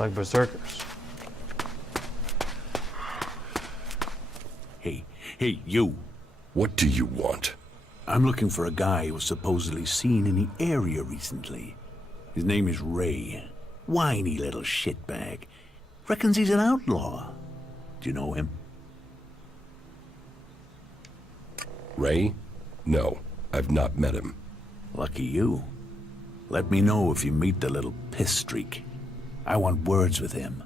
Like berserkers. Hey, you. What do you want? I'm looking for a guy who was supposedly seen in the area recently. His name is Ray. Whiny little shitbag. Reckons he's an outlaw. Do you know him? Ray? No, I've not met him. Lucky you. Let me know if you meet the little piss streak. I want words with him.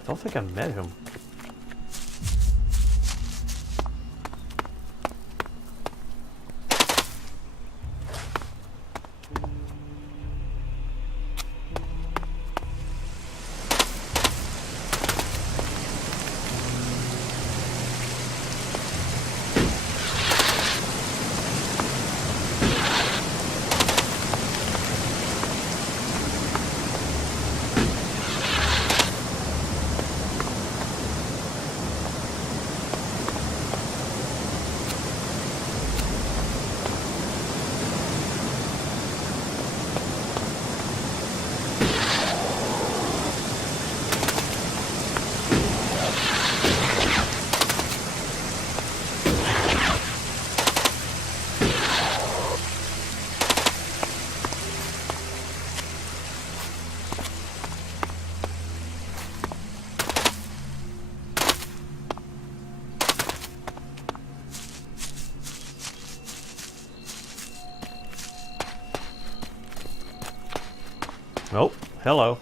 I don't think I met him. Oh, hello.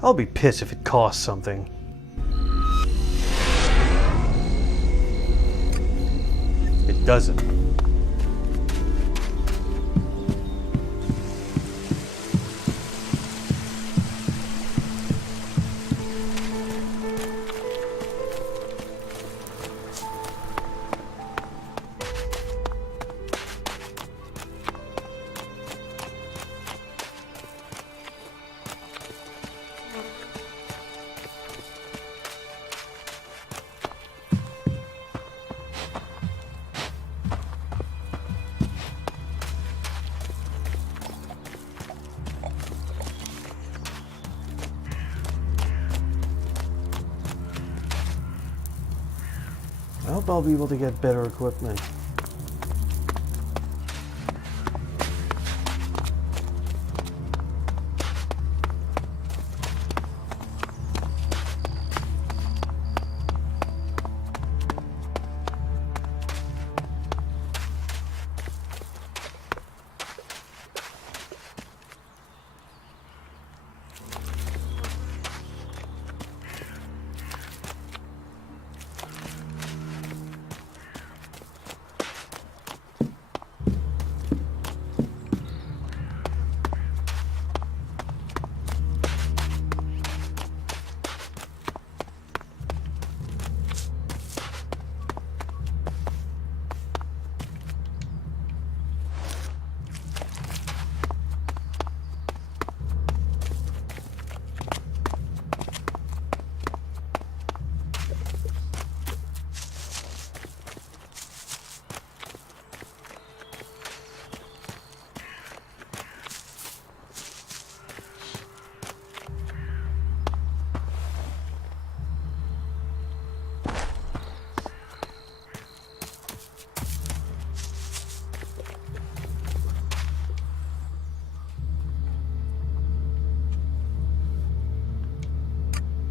I'll be pissed if it costs something. It doesn't. I hope I'll be able to get better equipment.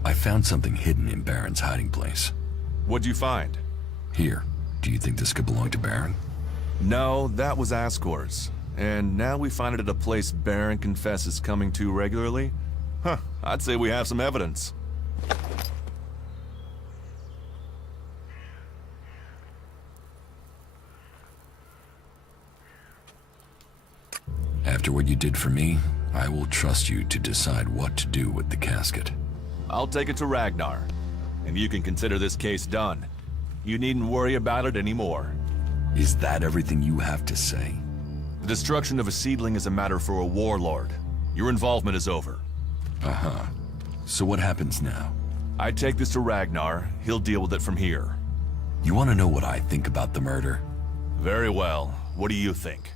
I found something hidden in Baron's hiding place. What'd you find? Here. Do you think this could belong to Baron? No, that was Ascor's. And now we find it at a place Baron confesses coming to regularly? Huh, I'd say we have some evidence. After what you did for me, I will trust you to decide what to do with the casket. I'll take it to Ragnar, and you can consider this case done. You needn't worry about it anymore. Is that everything you have to say? The destruction of a seedling is a matter for a warlord. Your involvement is over. Uh-huh. So what happens now? I take this to Ragnar. He'll deal with it from here. You want to know what I think about the murder? Very well. What do you think?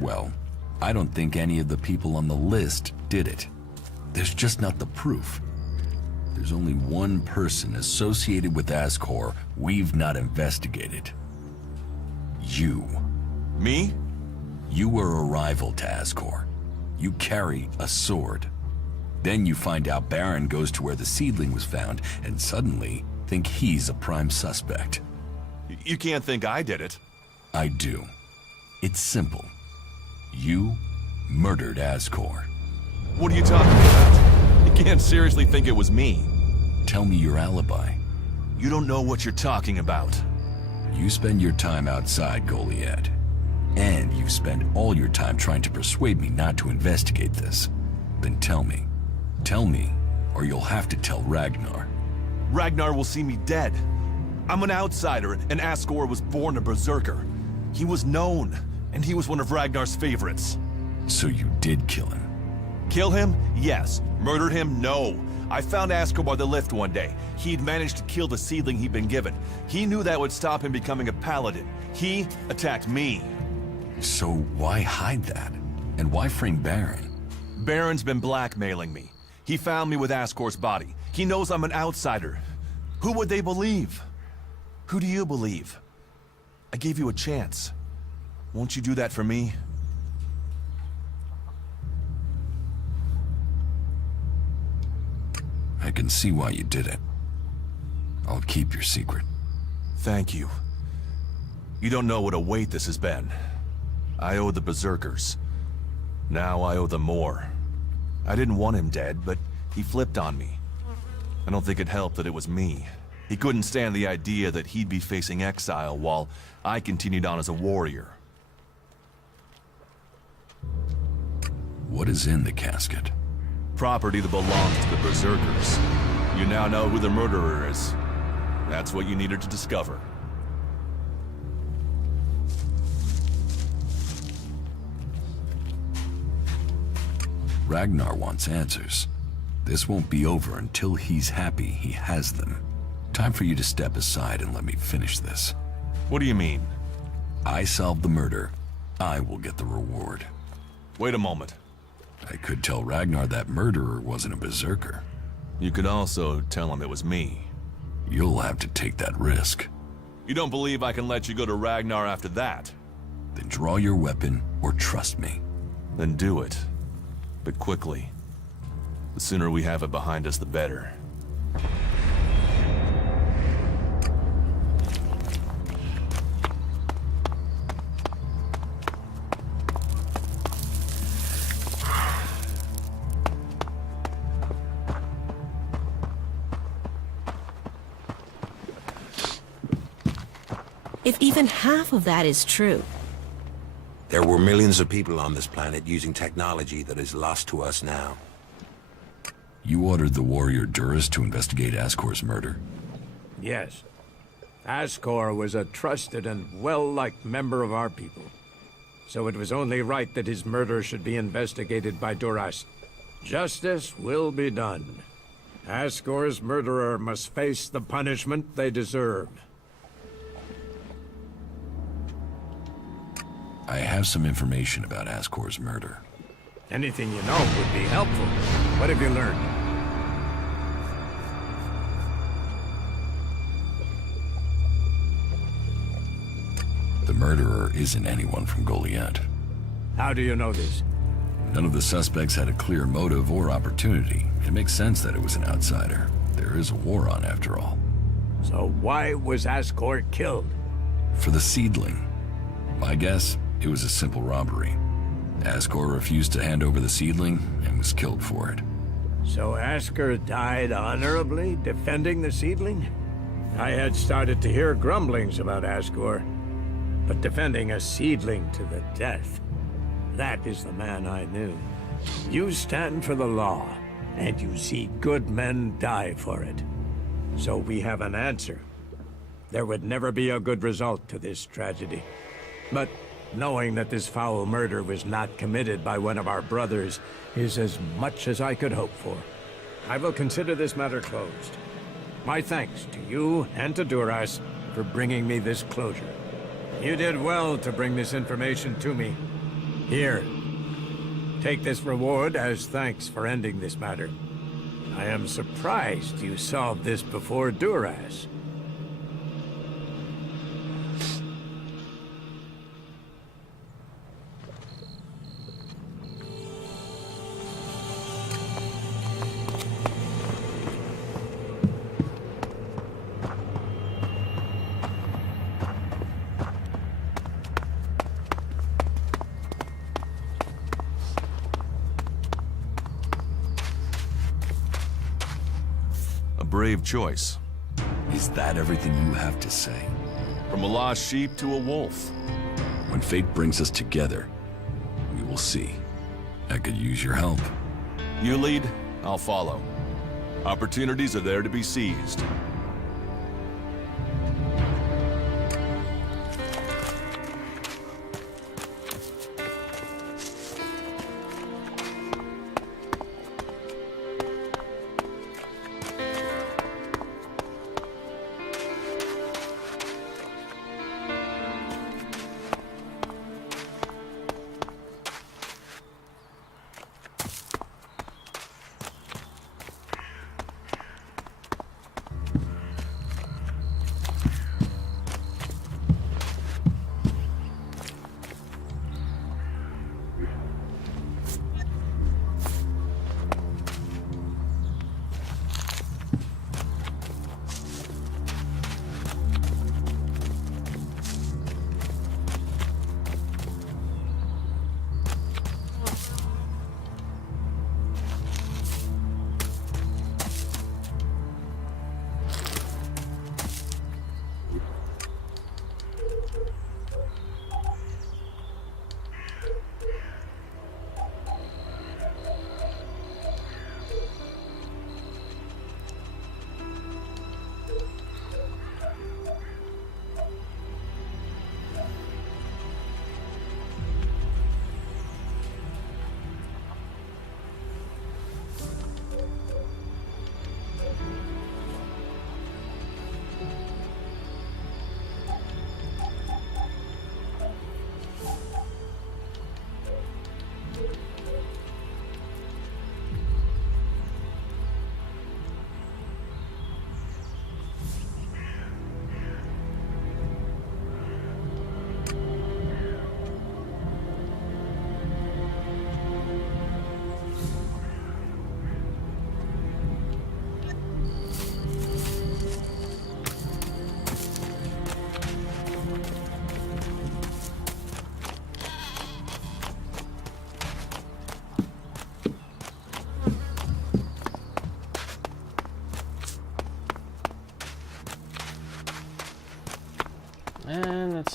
Well, I don't think any of the people on the list did it. There's just not the proof. There's only one person associated with Ascor we've not investigated. You. Me? You were a rival to Ascor. You carry a sword. Then you find out Baron goes to where the seedling was found, and suddenly think he's a prime suspect. You can't think I did it. I do. It's simple. You murdered Ascor. What are you talking about? You can't seriously think it was me. Tell me your alibi. You don't know what you're talking about. You spend your time outside, Goliath. And you spend all your time trying to persuade me not to investigate this. Then tell me. Tell me, or you'll have to tell Ragnar. Ragnar will see me dead. I'm an outsider, and Ascor was born a berserker. He was known, and he was one of Ragnar's favorites. So you did kill him? Kill him? Yes. Murdered him? No. I found Ascor by the lift one day. He'd managed to kill the seedling he'd been given. He knew that would stop him becoming a paladin. He attacked me. So why hide that? And why frame Baron? Baron's been blackmailing me. He found me with Ascor's body. He knows I'm an outsider. Who would they believe? Who do you believe? I gave you a chance. Won't you do that for me? I can see why you did it. I'll keep your secret. Thank you. You don't know what a weight this has been. I owe the Berserkers. Now I owe them more. I didn't want him dead, but he flipped on me. I don't think it helped that it was me. He couldn't stand the idea that he'd be facing exile while I continued on as a warrior. What is in the casket? Property that belongs to the Berserkers. You now know who the murderer is. That's what you needed to discover. Ragnar wants answers. This won't be over until he's happy he has them. Time for you to step aside and let me finish this. What do you mean? I solved the murder. I will get the reward. Wait a moment. I could tell Ragnar that murderer wasn't a berserker. You could also tell him it was me. You'll have to take that risk. You don't believe I can let you go to Ragnar after that? Then draw your weapon or trust me. Then do it. But quickly. The sooner we have it behind us, the better. If even half of that is true... There were millions of people on this planet using technology that is lost to us now. You ordered the warrior Duras to investigate Ascor's murder? Yes. Ascor was a trusted and well-liked member of our people. So it was only right that his murder should be investigated by Duras. Justice will be done. Ascor's murderer must face the punishment they deserve. I have some information about Ascor's murder. Anything you know would be helpful. What have you learned? The murderer isn't anyone from Goliath. How do you know this? None of the suspects had a clear motive or opportunity. It makes sense that it was an outsider. There is a war on, after all. So why was Ascor killed? For the seedling. My guess, it was a simple robbery. Ascor refused to hand over the seedling and was killed for it. So Ascor died honorably, defending the seedling? I had started to hear grumblings about Ascor, but defending a seedling to the death, that is the man I knew. You stand for the law, and you see good men die for it. So we have an answer. There would never be a good result to this tragedy. But knowing that this foul murder was not committed by one of our brothers is as much as I could hope for. I will consider this matter closed. My thanks to you and to Duras for bringing me this closure. You did well to bring this information to me. Here, take this reward as thanks for ending this matter. I am surprised you solved this before Duras. Brave choice. Is that everything you have to say? From a lost sheep to a wolf. When fate brings us together, we will see. I could use your help. You lead, I'll follow. Opportunities are there to be seized.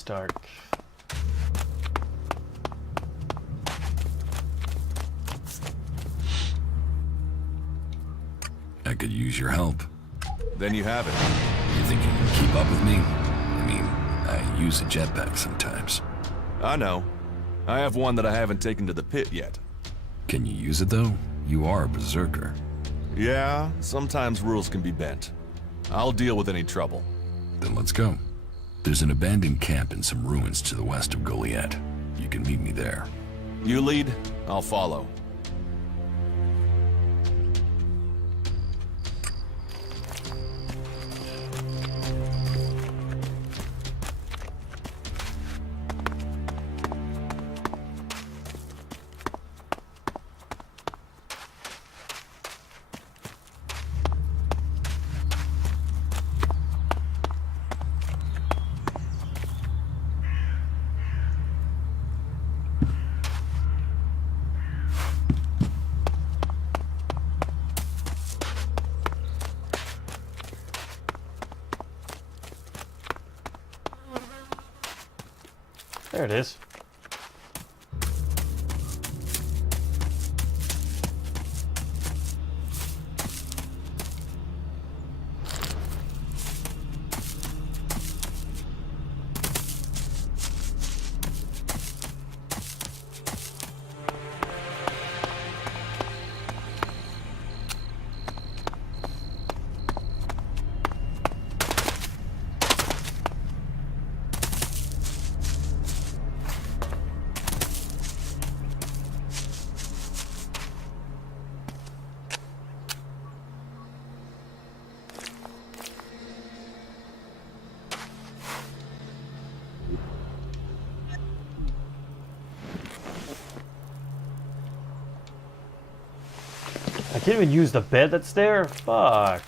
dark. I could use your help. Then you have it. You think you can keep up with me? I mean, I use a jetpack sometimes. I know. I have one that I haven't taken to the pit yet. Can you use it, though? You are a berserker. Yeah, sometimes rules can be bent. I'll deal with any trouble. Then let's go. There's an abandoned camp in some ruins to the west of Goliath. You can meet me there. You lead, I'll follow. There it is. I can't even use the bed that's there? Fuck.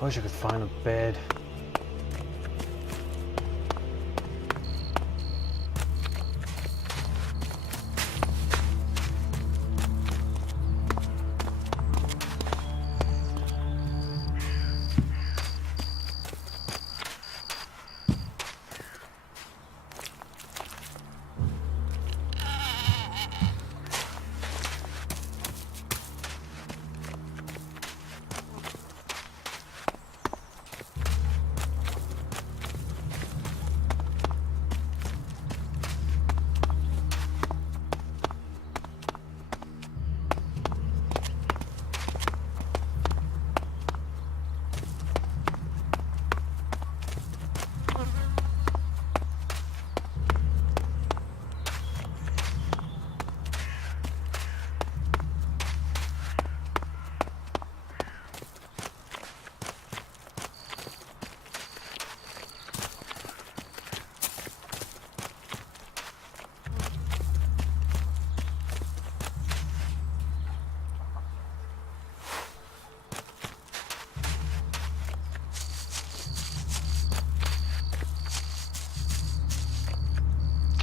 I wish I could find a bed.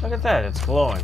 Look at that, it's glowing.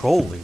trolling.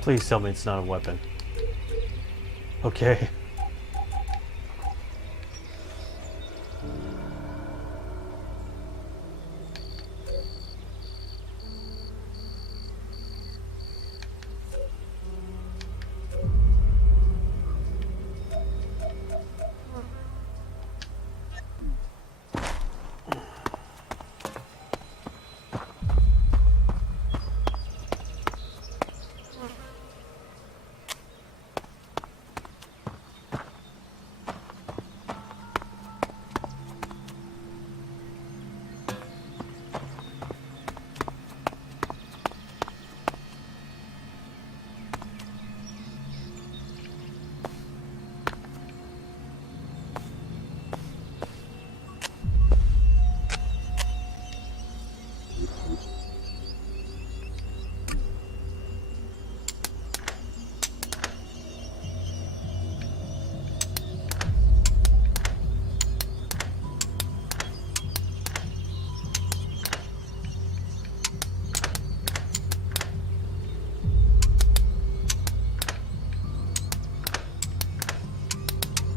Please tell me it's not a weapon. Okay.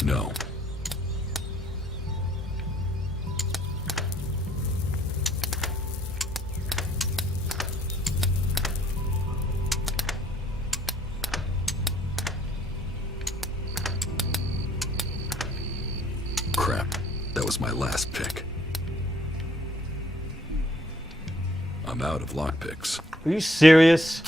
No. Crap. That was my last pick. I'm out of lockpicks. Are you serious?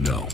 No.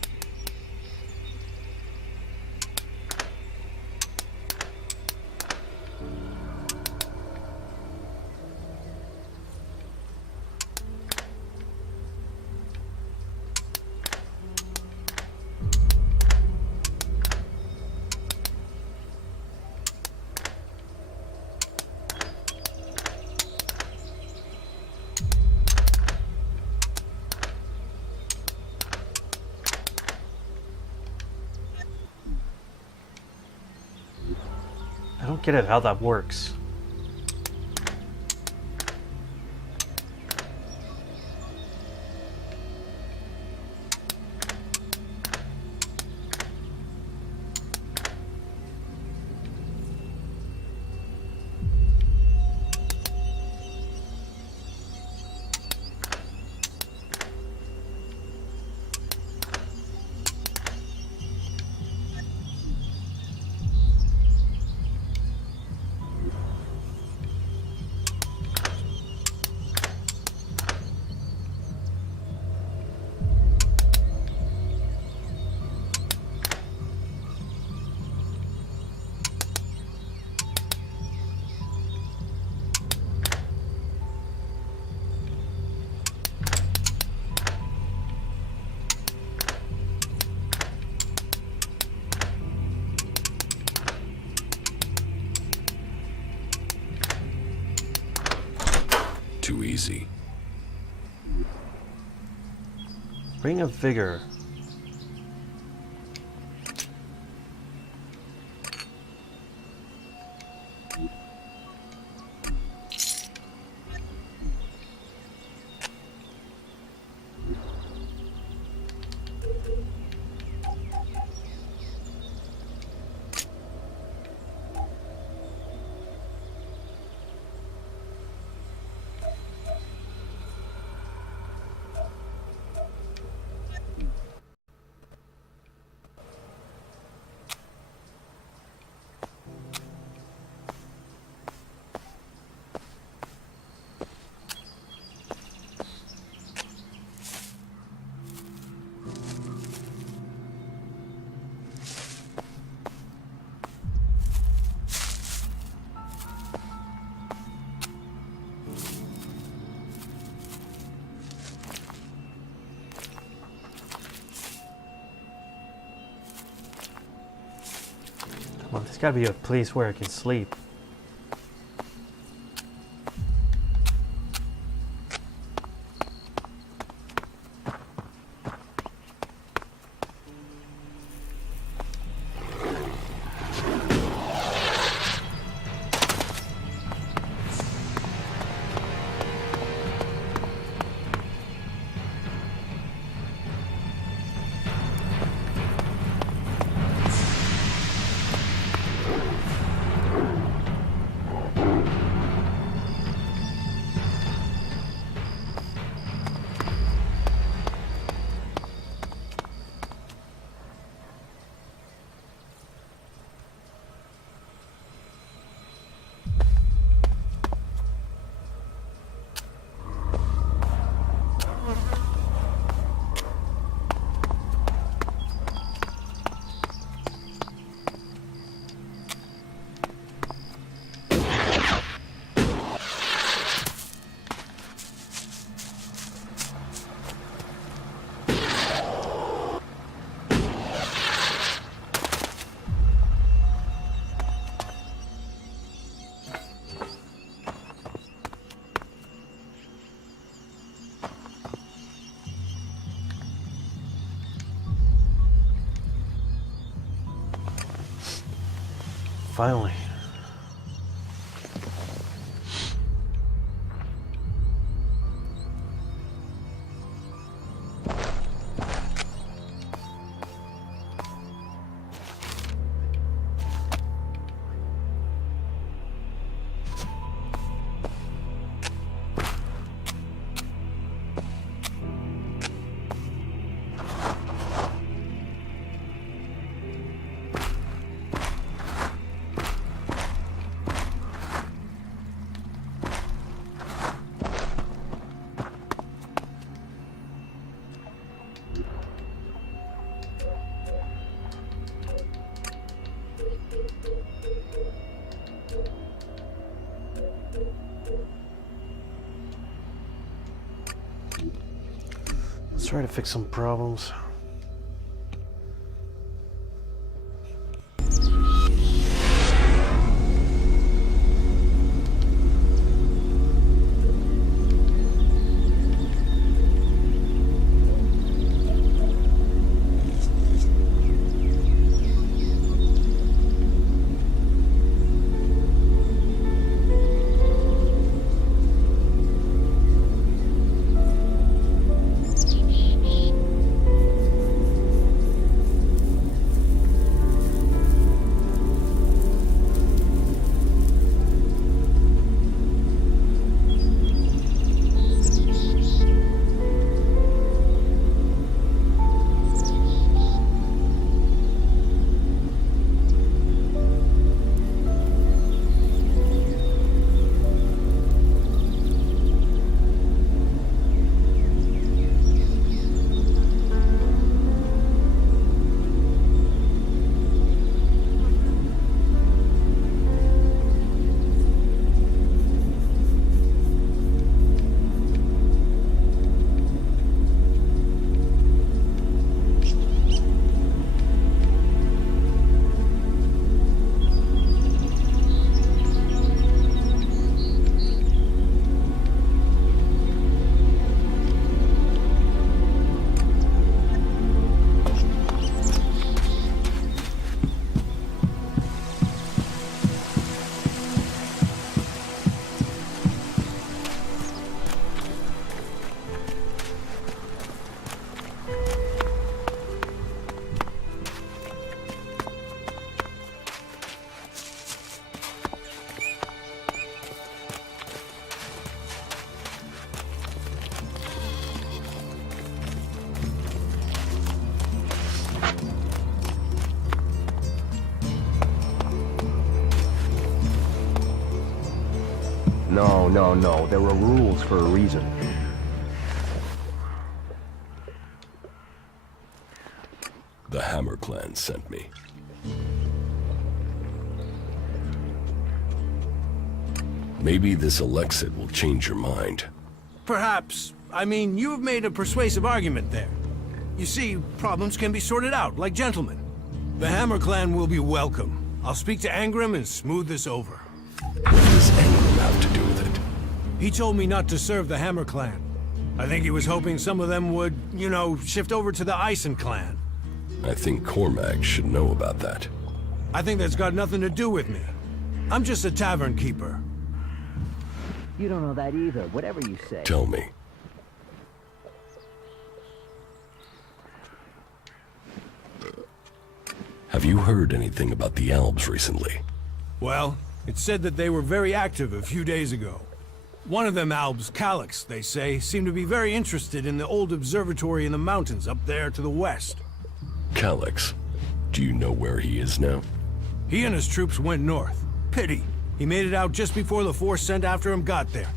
I don't get it how that works. Too easy. Ring of Vigor. Come on, there's gotta be a place where I can sleep. Finally. Let's try to fix some problems. No. There are rules for a reason. The Hammer Clan sent me. Maybe this Elexit will change your mind. Perhaps. I mean, you've made a persuasive argument there. You see, problems can be sorted out, like gentlemen. The Hammer Clan will be welcome. I'll speak to Angrim and smooth this over. What does Angrim have to do with it? He told me not to serve the Hammer Clan. I think he was hoping some of them would, you know, shift over to the Ison Clan. I think Cormac should know about that. I think that's got nothing to do with me. I'm just a tavern keeper. You don't know that either, whatever you say. Tell me. Have you heard anything about the Albs recently? Well, it's said that they were very active a few days ago. One of them Albs, Calyx, they say, seemed to be very interested in the old observatory in the mountains up there to the west. Calyx? Do you know where he is now? He and his troops went north. Pity. He made it out just before the force sent after him got there.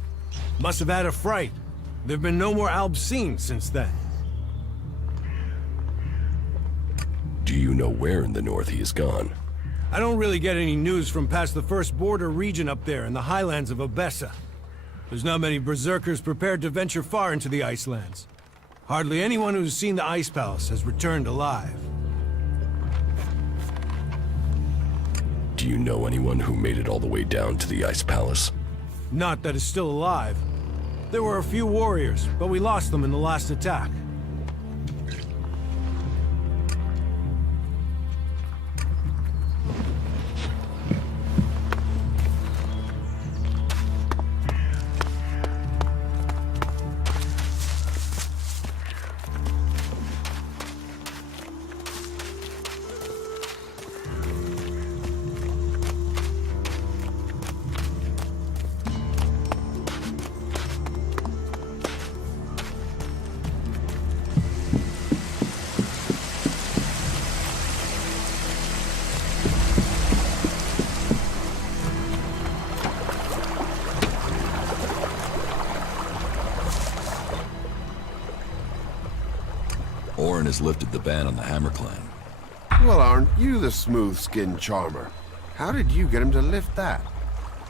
Must have had a fright. There've been no more Albs seen since then. Do you know where in the north he is gone? I don't really get any news from past the first border region up there in the highlands of Abessa. There's not many berserkers prepared to venture far into the Icelands. Hardly anyone who's seen the Ice Palace has returned alive. Do you know anyone who made it all the way down to the Ice Palace? Not that is still alive. There were a few warriors, but we lost them in the last attack. Orin has lifted the ban on the Hammer Clan. Well, aren't you the smooth-skinned charmer? How did you get him to lift that?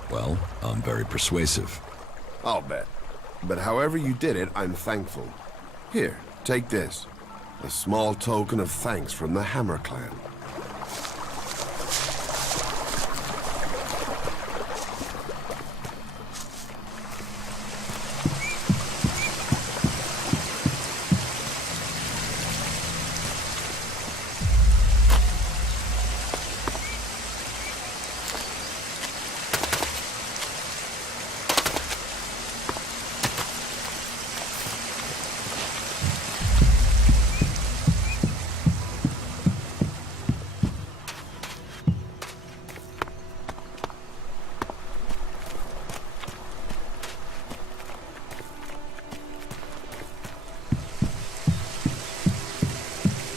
Well, I'm very persuasive. I'll bet. But however you did it, I'm thankful. Here, take this. A small token of thanks from the Hammer Clan.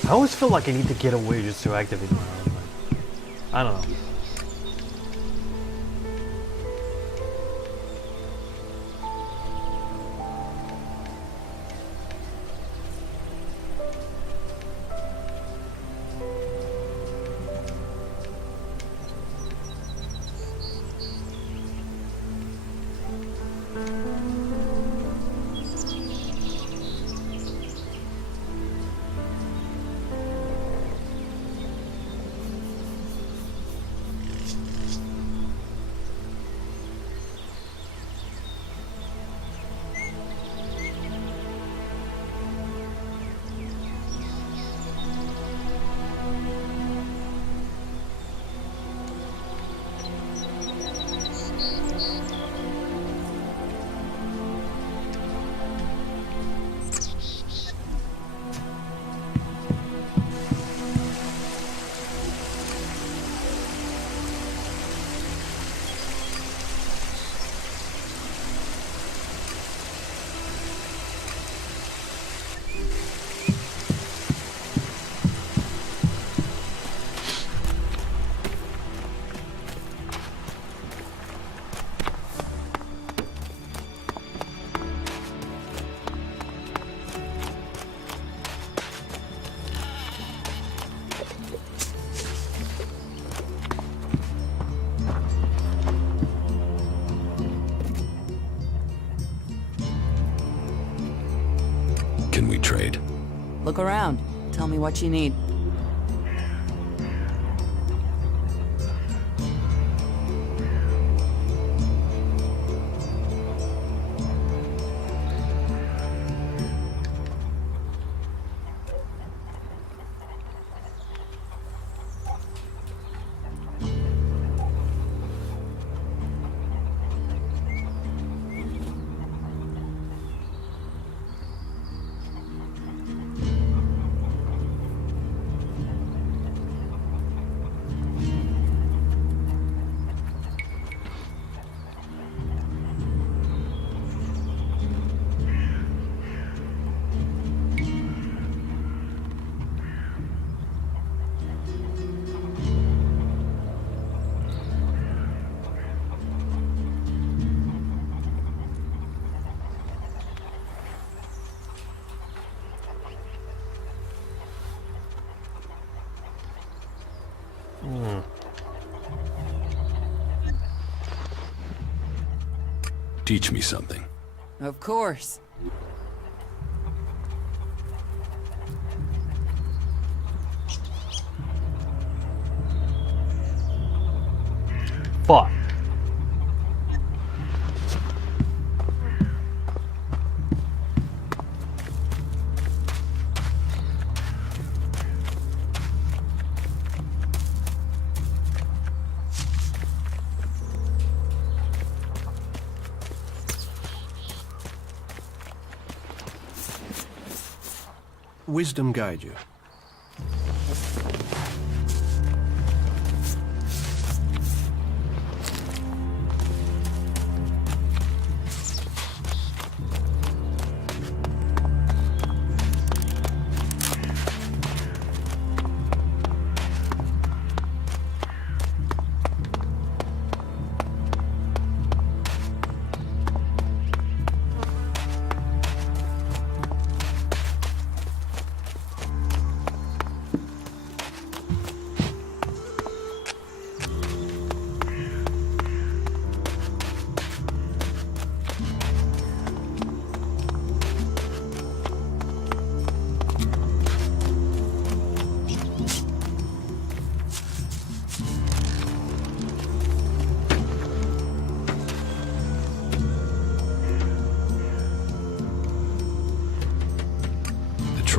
I always feel like I need to get away just to activate my own. I don't know. Can we trade? Look around. Tell me what you need. teach me something. Of course. Fuck. Wisdom guide you.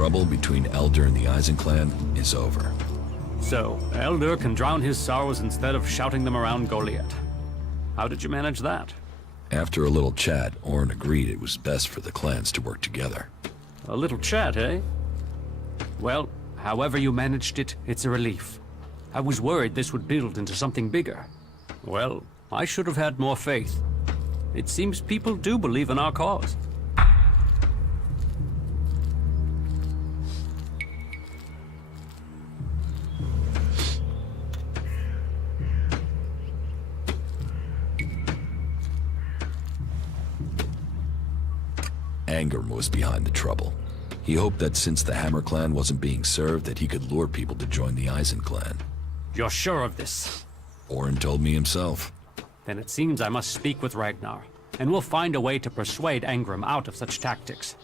Trouble between Elder and the Eisen clan is over. So, Elder can drown his sorrows instead of shouting them around Goliath. How did you manage that? After a little chat, Orn agreed it was best for the clans to work together. A little chat, eh? Well, however you managed it, it's a relief. I was worried this would build into something bigger. Well, I should have had more faith. It seems people do believe in our cause. Angrim was behind the trouble. He hoped that since the Hammer clan wasn't being served, that he could lure people to join the Eisen clan. You're sure of this? Orn told me himself. Then it seems I must speak with Ragnar, and we'll find a way to persuade Angrim out of such tactics.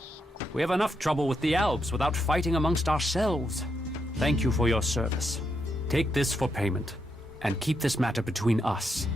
We have enough trouble with the Alps without fighting amongst ourselves. Thank you for your service. Take this for payment, and keep this matter between us.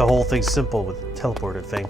the whole thing simple with the teleporter thing.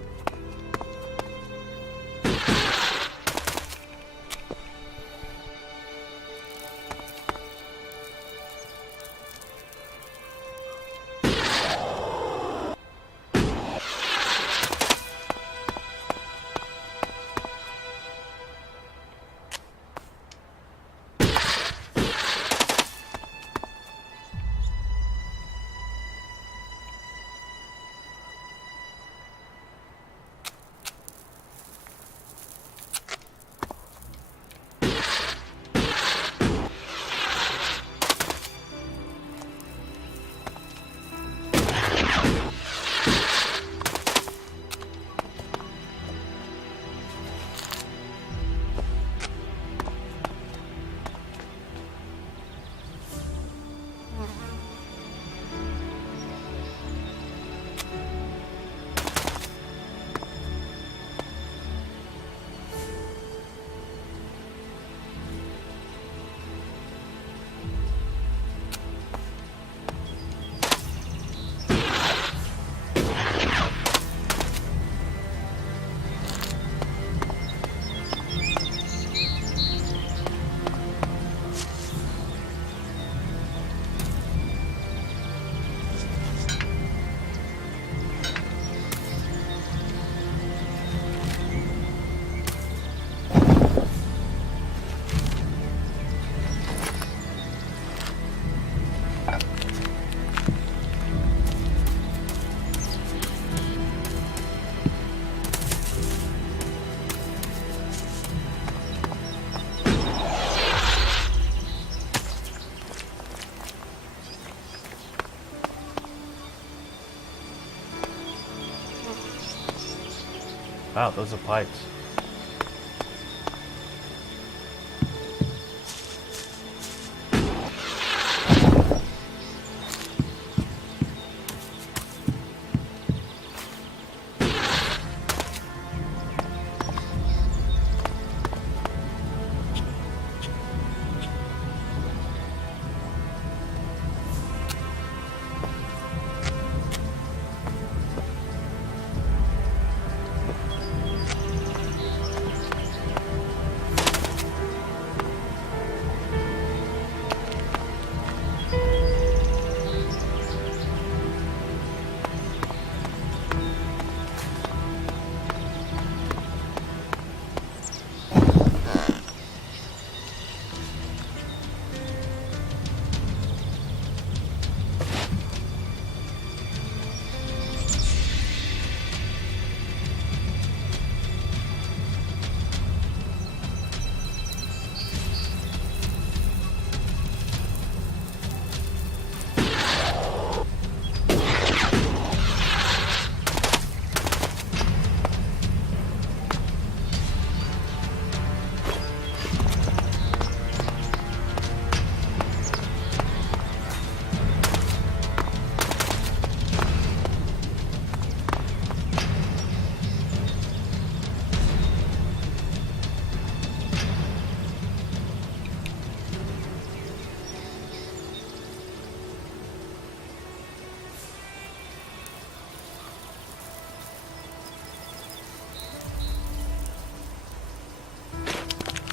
Wow, those are pipes.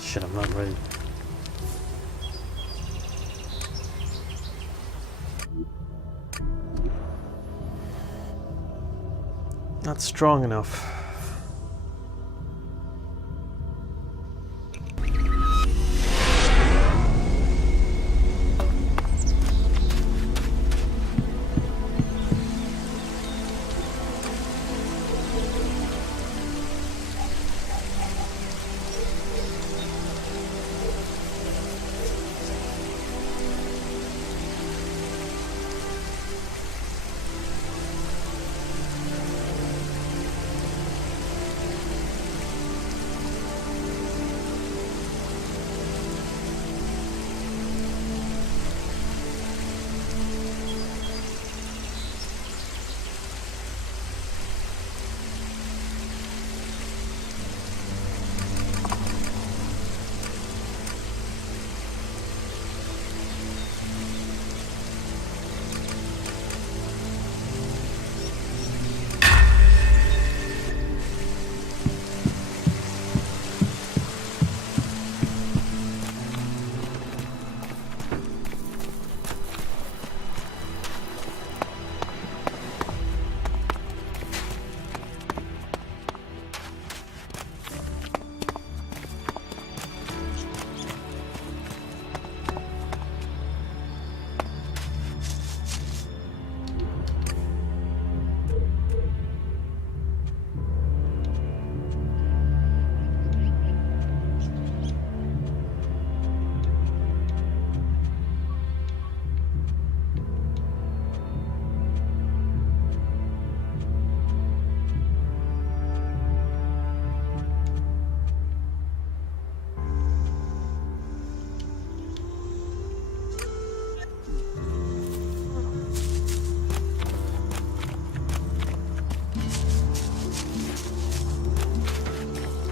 Shit, I'm not ready. Not strong enough.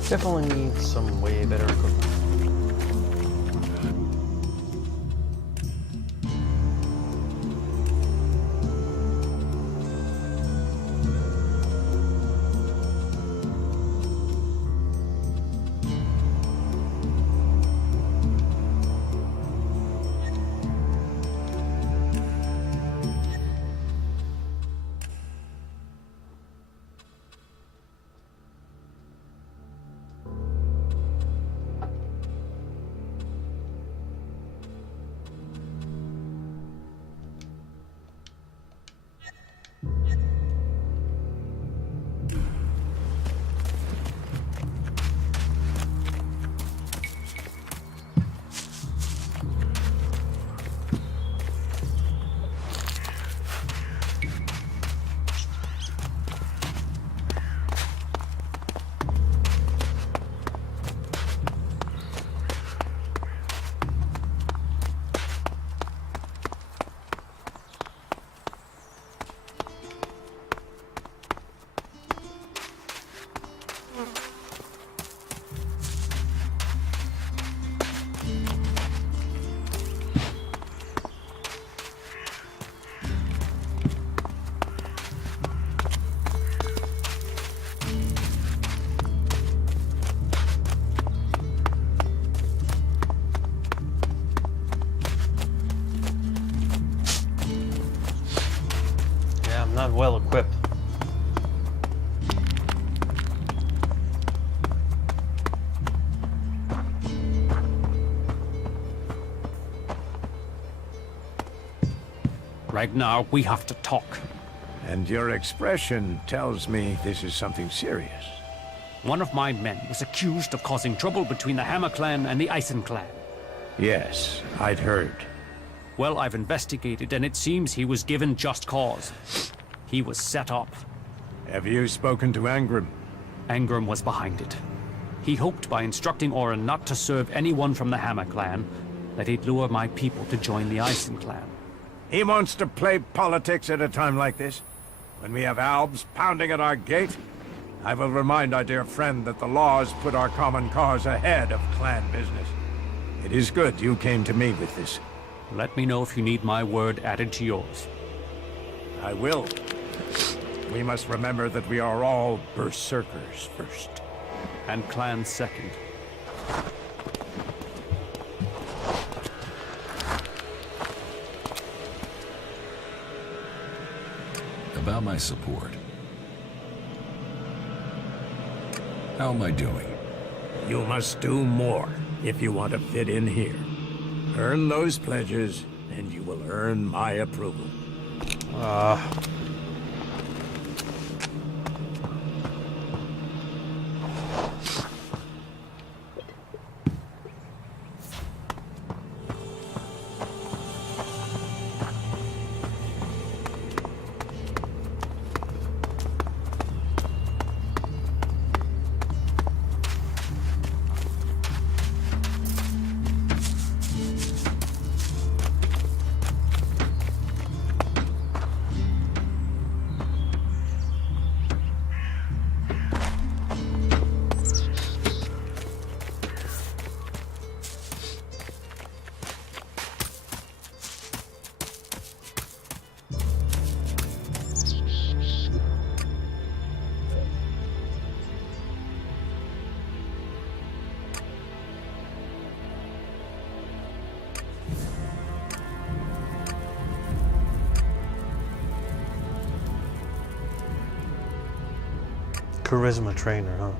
Definitely need some way better equipment. Not well equipped. Ragnar, we have to talk. And your expression tells me this is something serious. One of my men was accused of causing trouble between the Hammer clan and the Eisen clan. Yes, I'd heard. Well, I've investigated, and it seems he was given just cause. He was set up. Have you spoken to Angrim? Angrim was behind it. He hoped by instructing Orin not to serve anyone from the Hammer clan, that he'd lure my people to join the Eisen clan. He wants to play politics at a time like this? When we have Albs pounding at our gate? I will remind our dear friend that the laws put our common cause ahead of clan business. It is good you came to me with this. Let me know if you need my word added to yours. I will. We must remember that we are all berserkers first. And clans second. About my support. How am I doing? You must do more if you want to fit in here. Earn those pledges, and you will earn my approval. Charisma trainer, huh?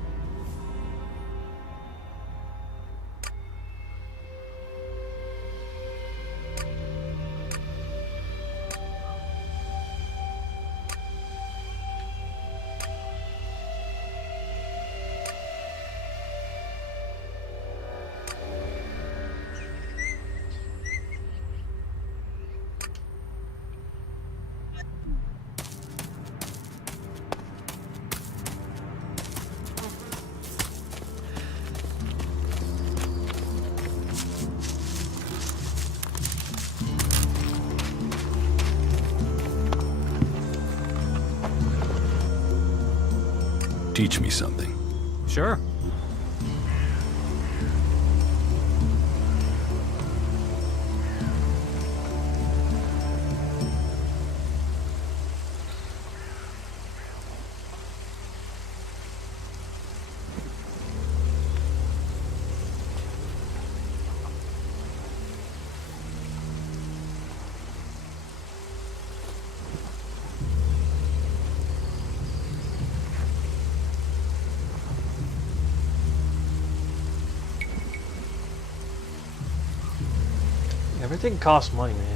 Teach me something. Sure. Everything costs money, man.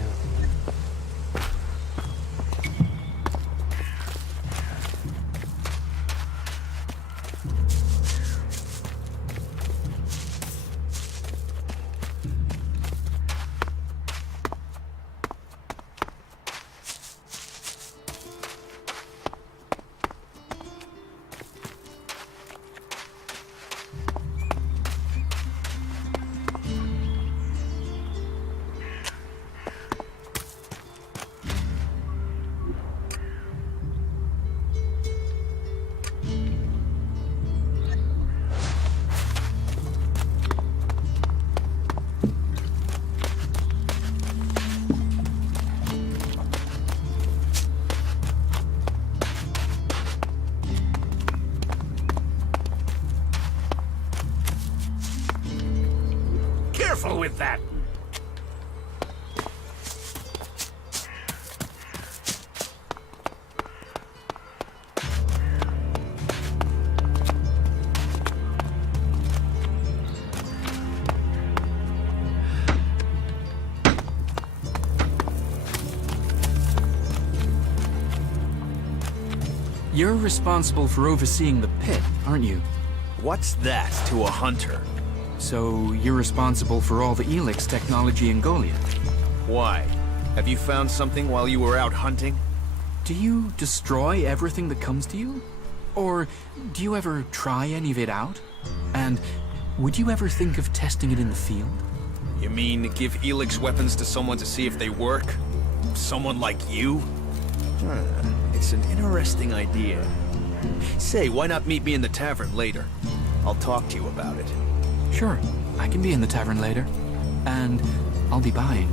Careful with that! You're responsible for overseeing the pit, aren't you? What's that to a hunter? So you're responsible for all the ELEX technology in Goliath? Why? Have you found something while you were out hunting? Do you destroy everything that comes to you? Or do you ever try any of it out? And would you ever think of testing it in the field? You mean give ELEX weapons to someone to see if they work? Someone like you? It's an interesting idea. Say, why not meet me in the tavern later? I'll talk to you about it. Sure, I can be in the tavern later. And I'll be buying.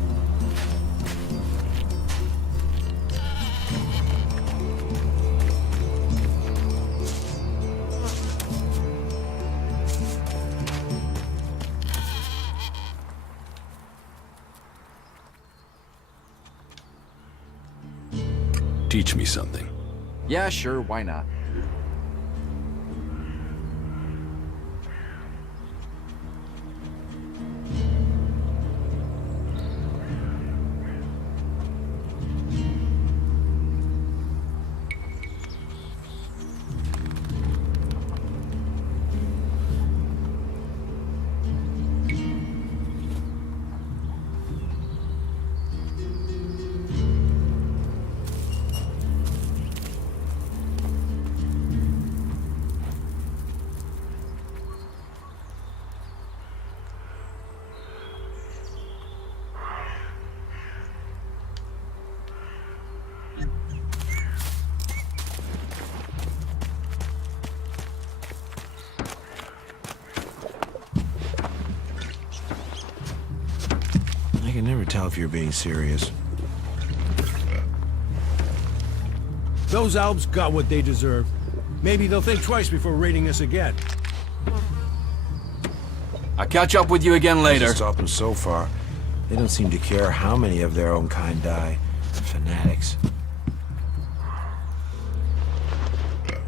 Teach me something. Yeah, sure, why not? I can never tell if you're being serious. Those Albs got what they deserve. Maybe they'll think twice before raiding us again. I'll catch up with you again later. Stop them so far. They don't seem to care how many of their own kind die. Fanatics.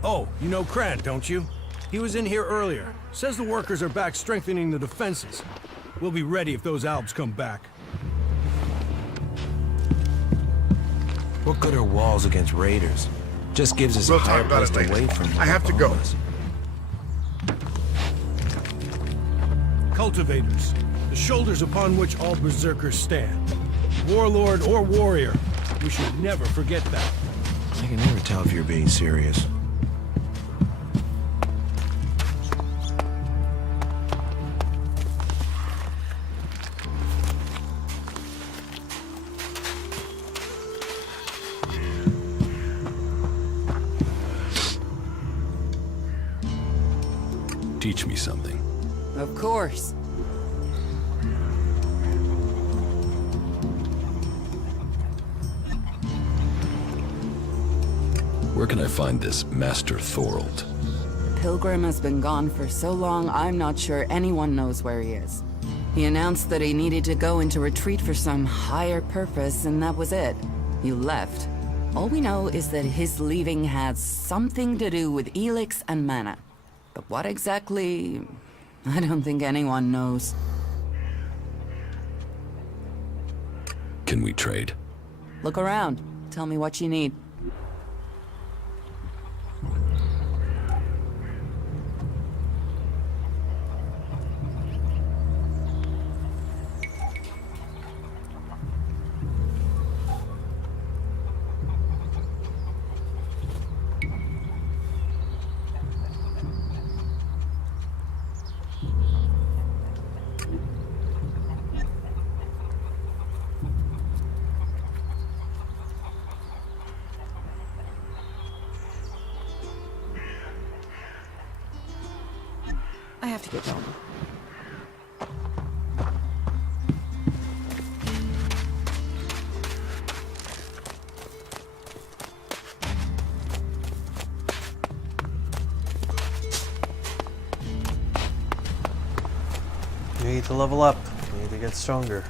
Oh, you know Krant, don't you? He was in here earlier. Says the workers are back strengthening the defenses. We'll be ready if those Albs come back. What good are walls against raiders? Just gives us a higher place to wait from. I have to go. Cultivators, the shoulders upon which all berserkers stand. Warlord or warrior, we should never forget that. I can never tell if you're being serious. Teach me something. Of course. Where can I find this Master Thorold? The Pilgrim has been gone for so long, I'm not sure anyone knows where he is. He announced that he needed to go into retreat for some higher purpose, and that was it. He left. All we know is that his leaving had something to do with ELEX and mana. But what exactly, I don't think anyone knows. Can we trade? Look around. Tell me what you need. I have to get going. You need to level up. You need to get stronger.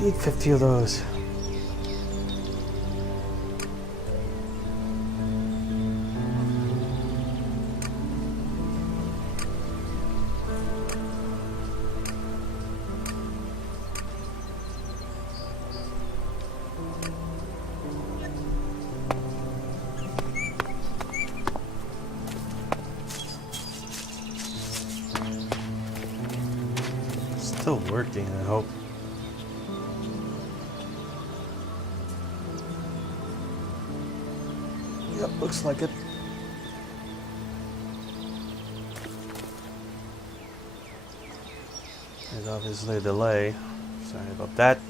Need 50 of those. Still working, I hope. Yep, looks like it. There's obviously a delay. Sorry about that.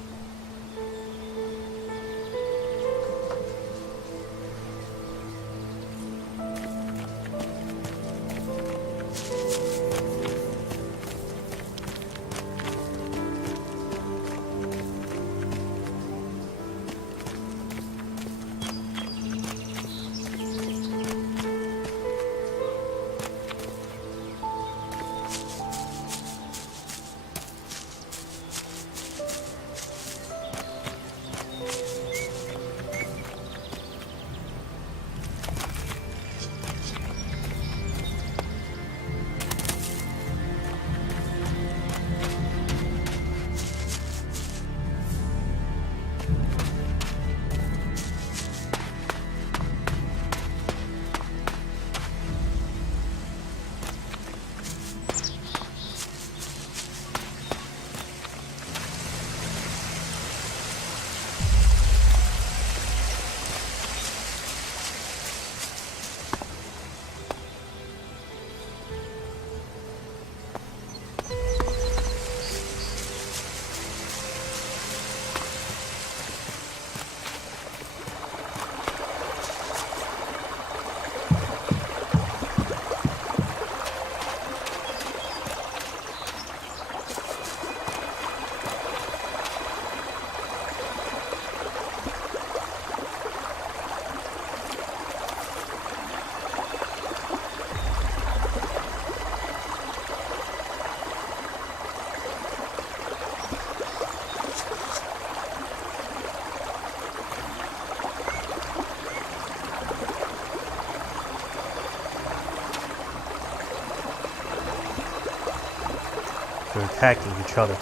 They're attacking each other.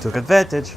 Took advantage.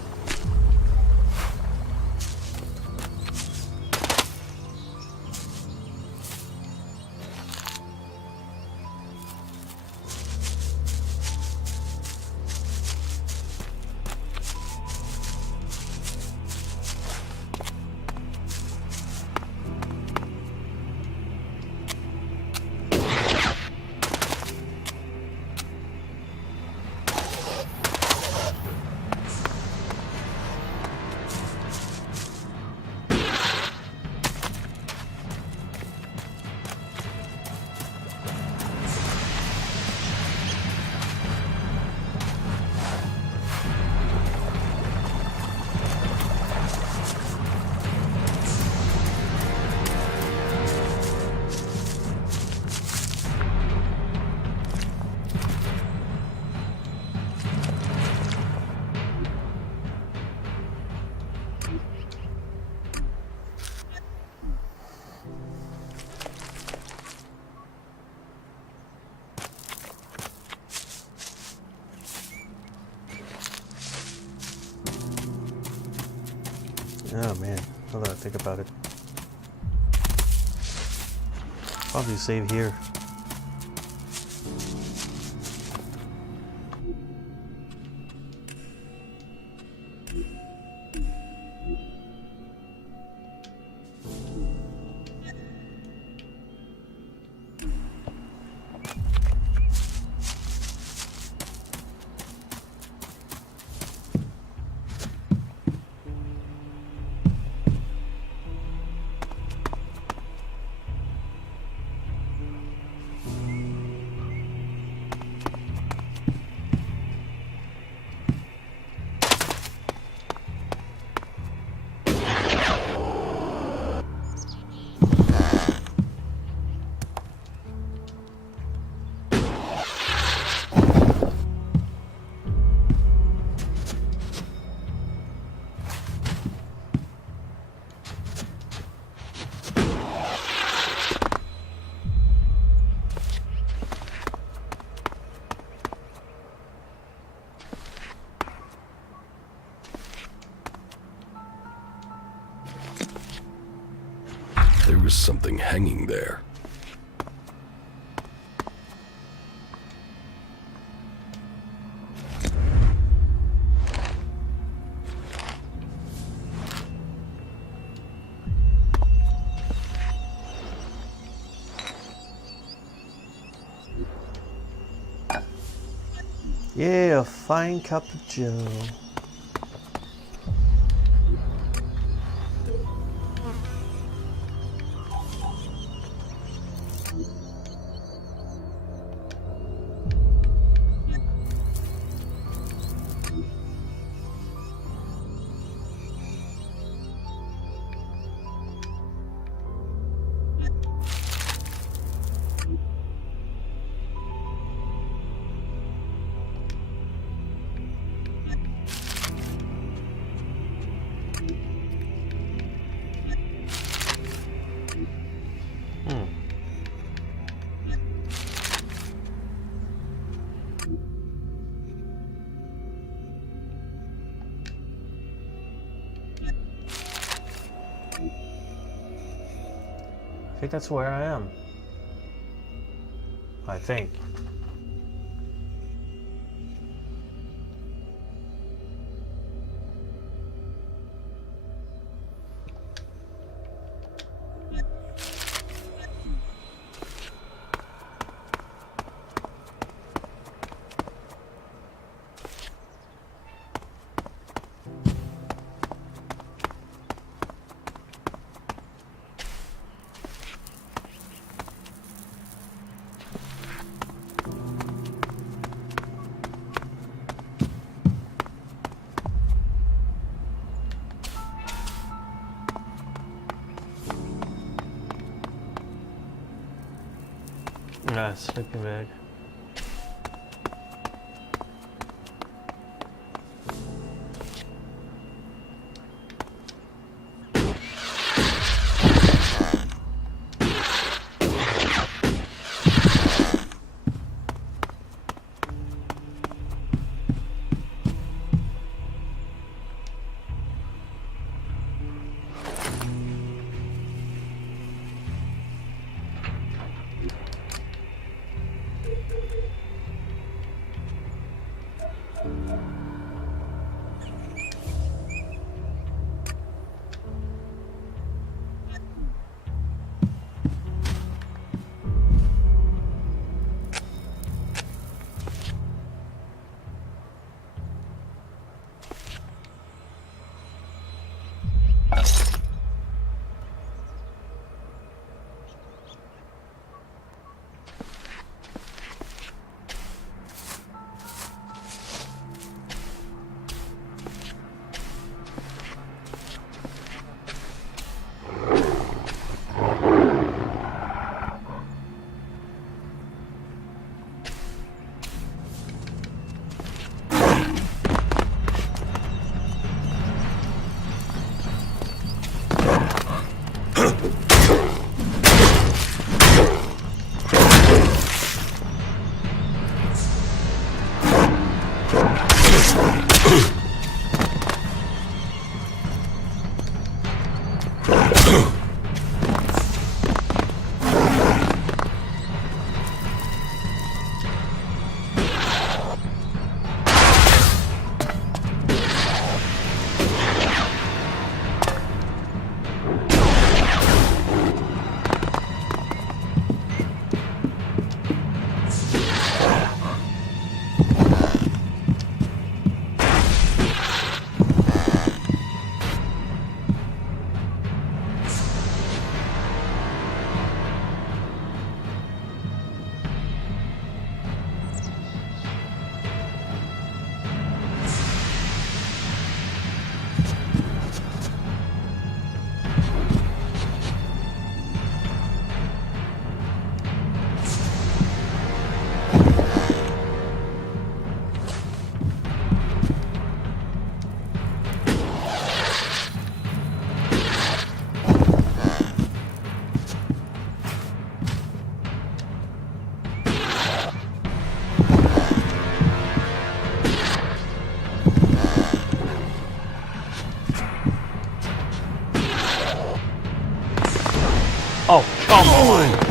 Oh man, now that I think about it. Probably save here. noticed something hanging there. Yeah, a fine cup of joe. I think that's where I am. I think. Ah, sleeping bag. Come on!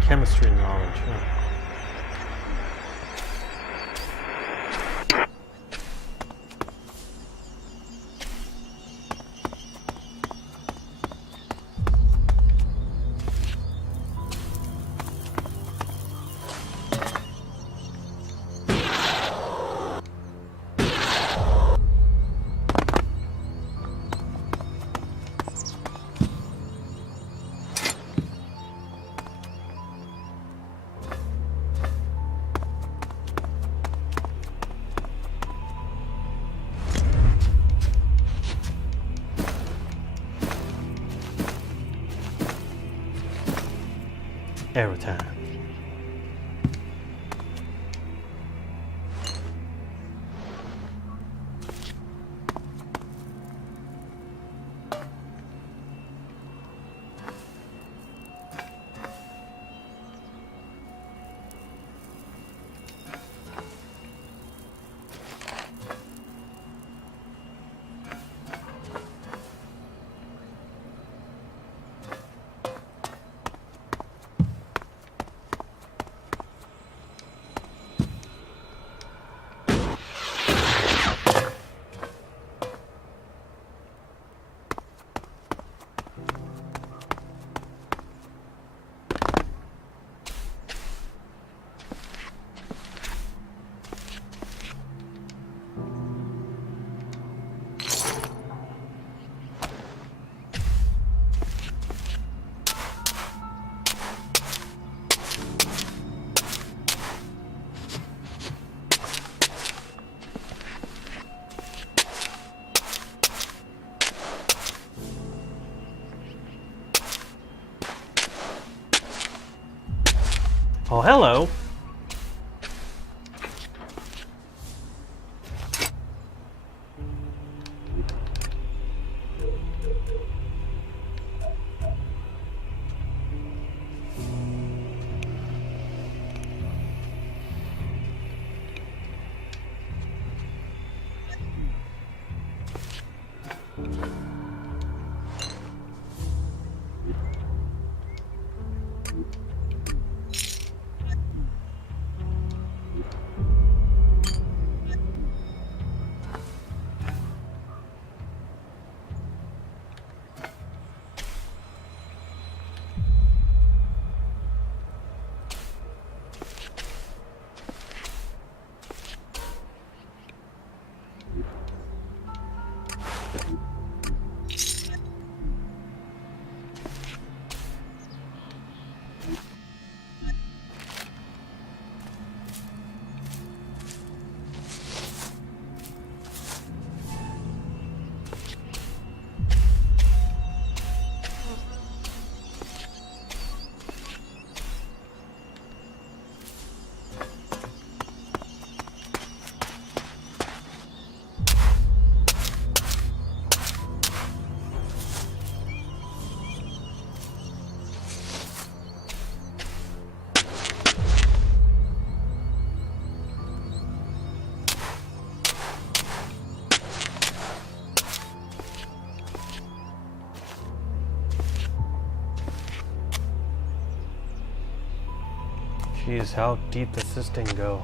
Chemistry knowledge, huh? Every time. Oh, hello. Jeez, how deep does this thing go?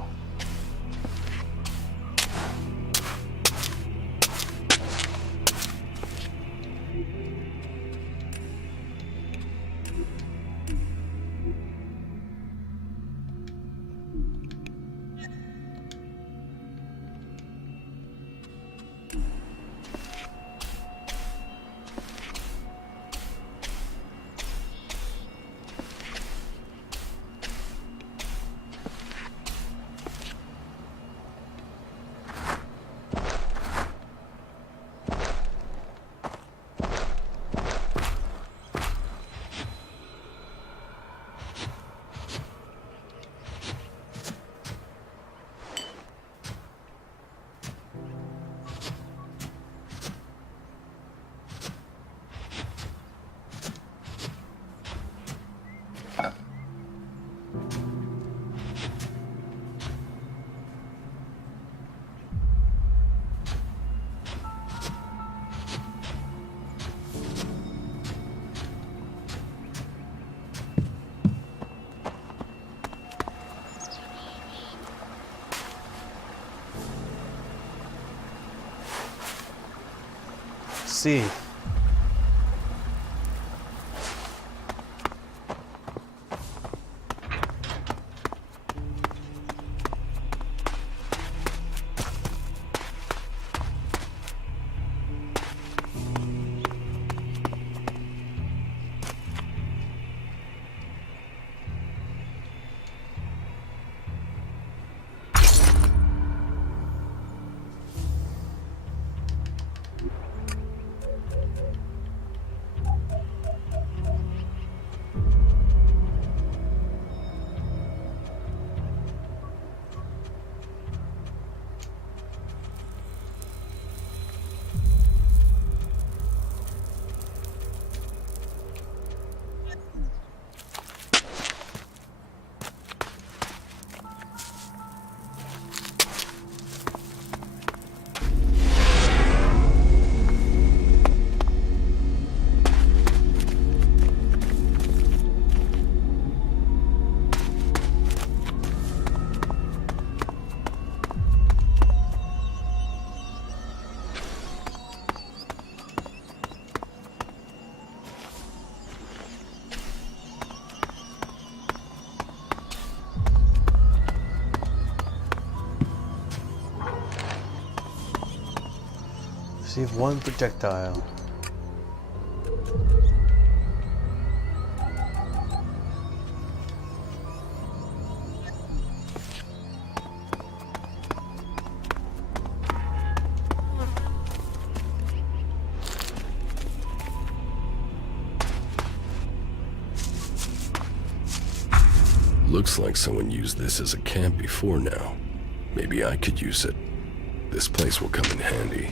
See. Receive one projectile. Looks like someone used this as a camp before now. Maybe I could use it. This place will come in handy.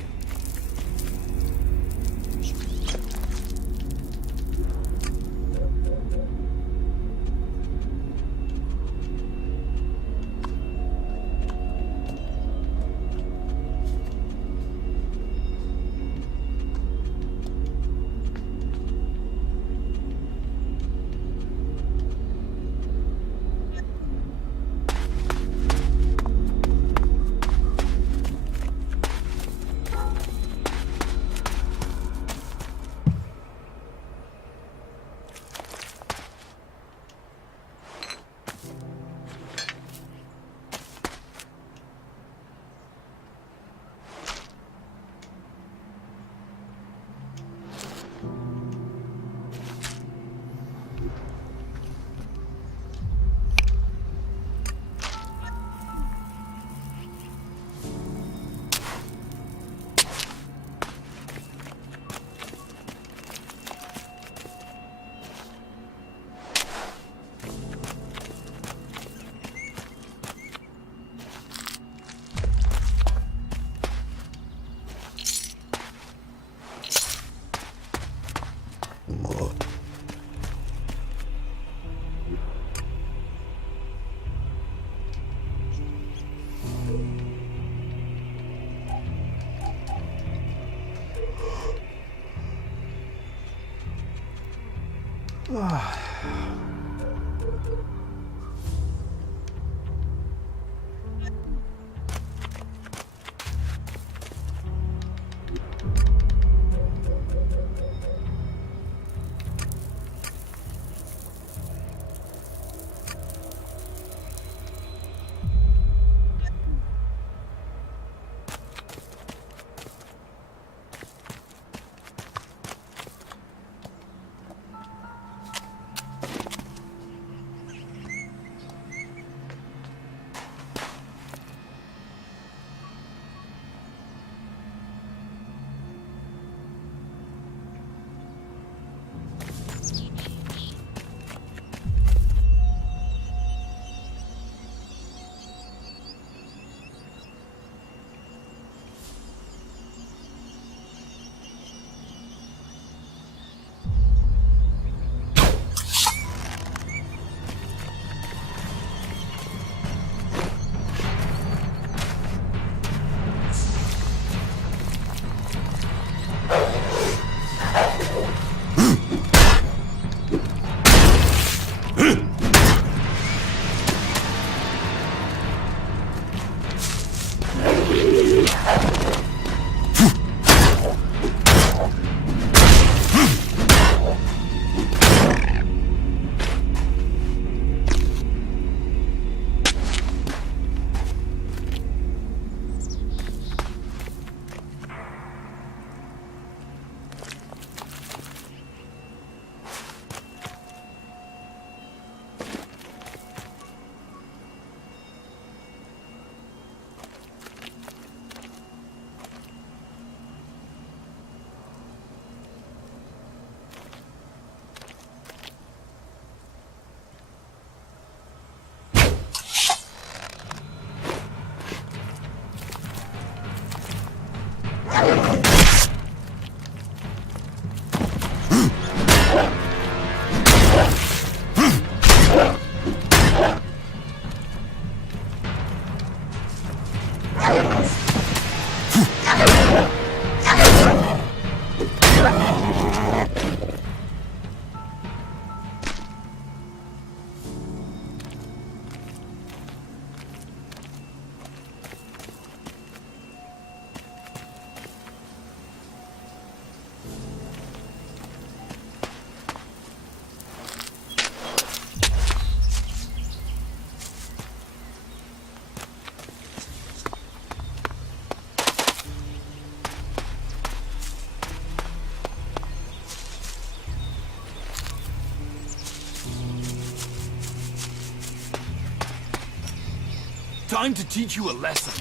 Time to teach you a lesson.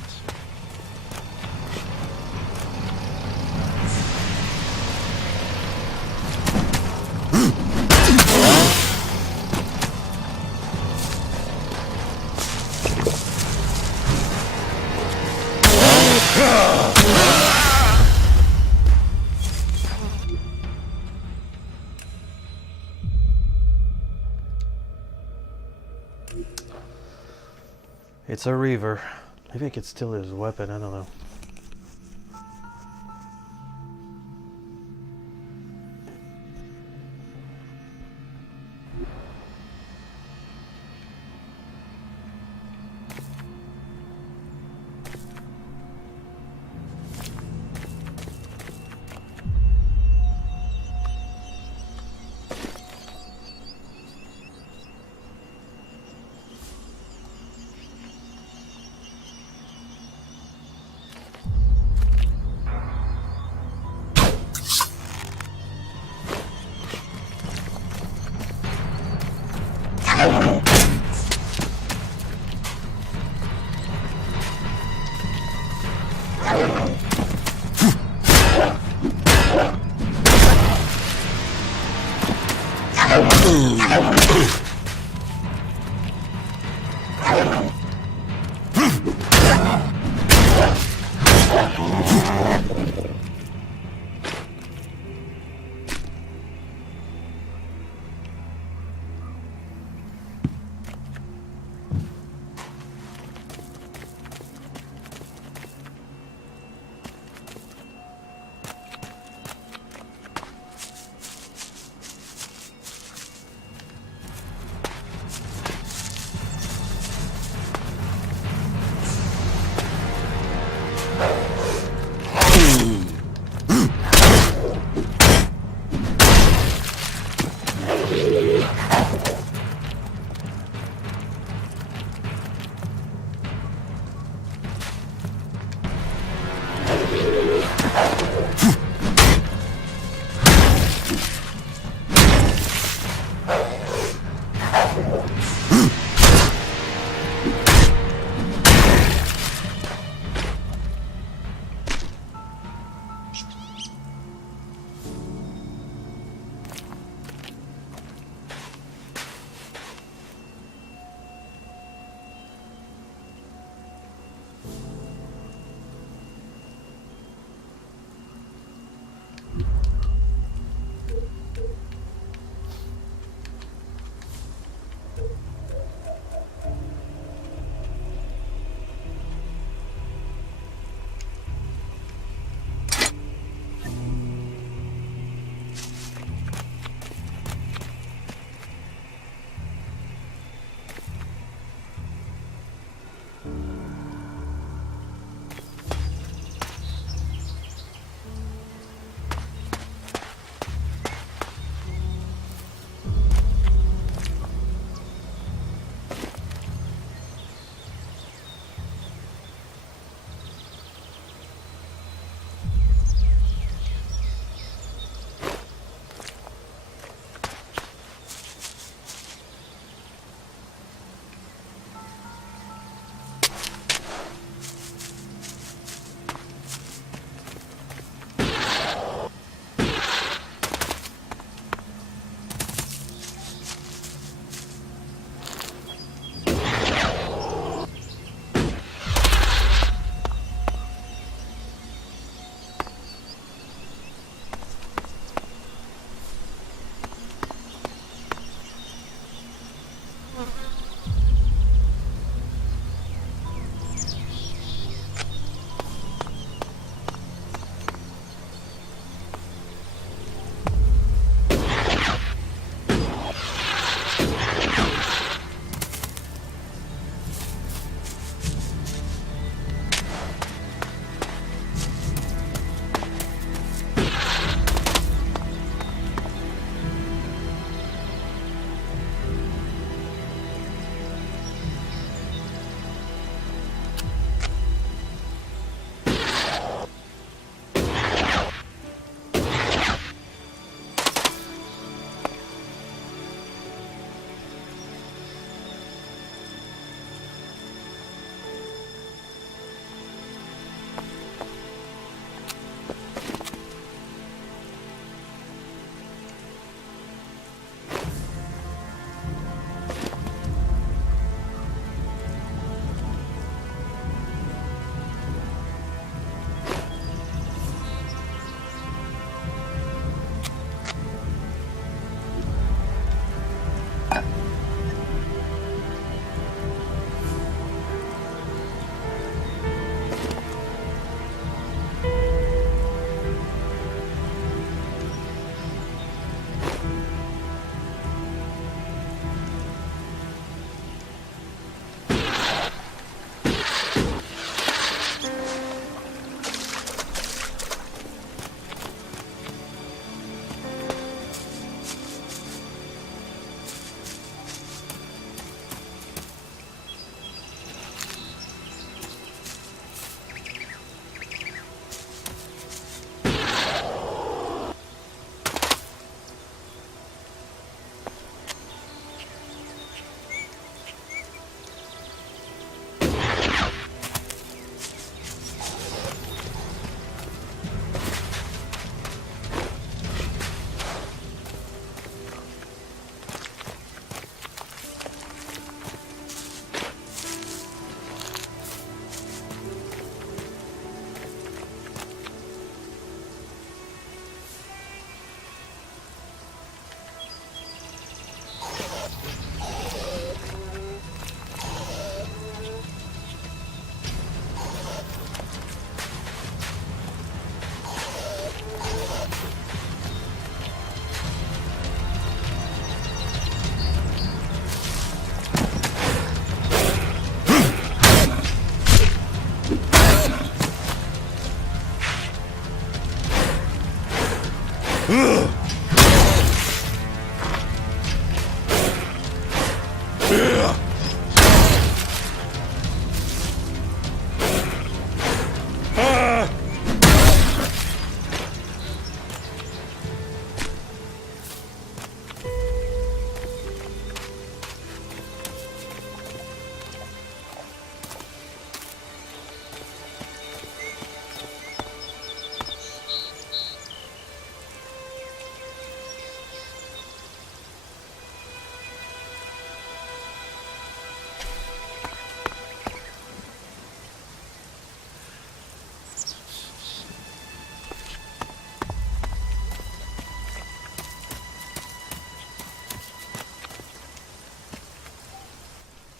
It's a Reaver. Maybe I could steal his weapon, I don't know.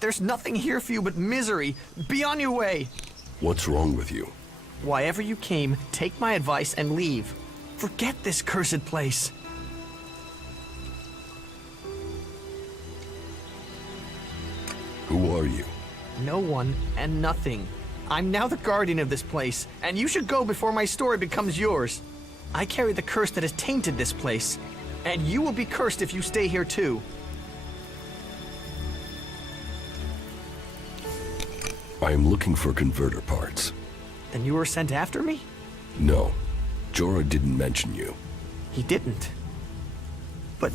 There's nothing here for you but misery. Be on your way. What's wrong with you? Why ever you came, take my advice and leave. Forget this cursed place. Who are you? No one and nothing. I'm now the guardian of this place, and you should go before my story becomes yours. I carry the curse that has tainted this place, and you will be cursed if you stay here too. I am looking for converter parts. Then you were sent after me? No. Jorah didn't mention you. He didn't. But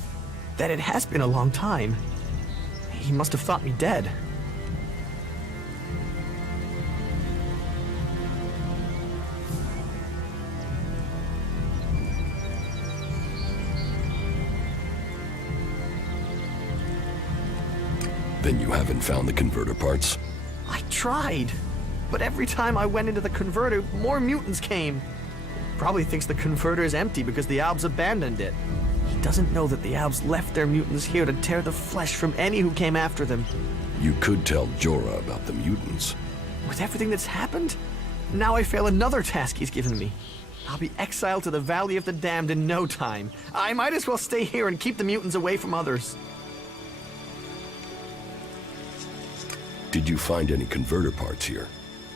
that it has been a long time. He must have thought me dead. Then you haven't found the converter parts? I tried, but every time I went into the converter, more mutants came. Probably thinks the converter is empty because the Albs abandoned it. He doesn't know that the Albs left their mutants here to tear the flesh from any who came after them. You could tell Jorah about the mutants. With everything that's happened, now I fail another task he's given me. I'll be exiled to the Valley of the Damned in no time. I might as well stay here and keep the mutants away from others. Did you find any converter parts here?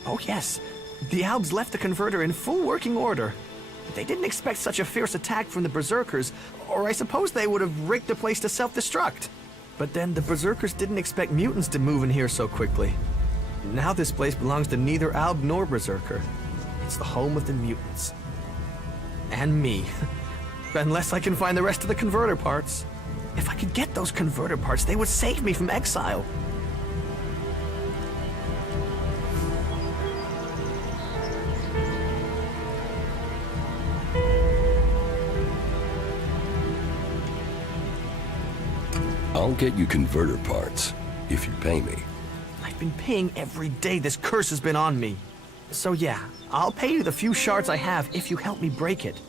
Oh yes, the Albs left the converter in full working order. They didn't expect such a fierce attack from the Berserkers, or I suppose they would have rigged the place to self-destruct. But then the Berserkers didn't expect mutants to move in here so quickly. Now this place belongs to neither Alb nor Berserker. It's the home of the mutants. And me. Unless I can find the rest of the converter parts. If I could get those converter parts, they would save me from exile. I'll get you converter parts, if you pay me. I've been paying every day this curse has been on me. So yeah, I'll pay you the few shards I have if you help me break it.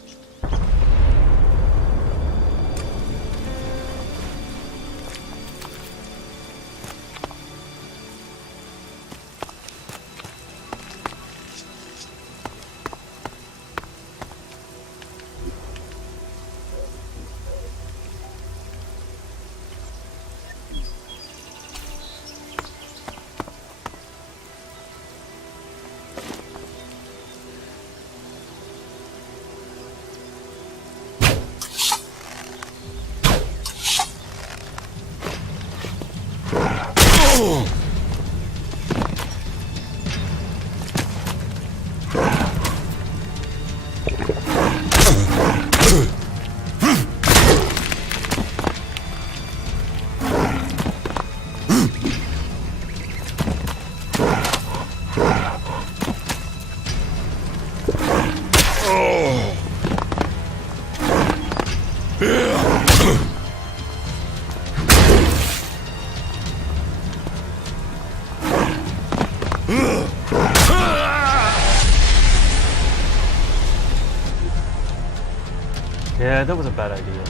Yeah, that was a bad idea.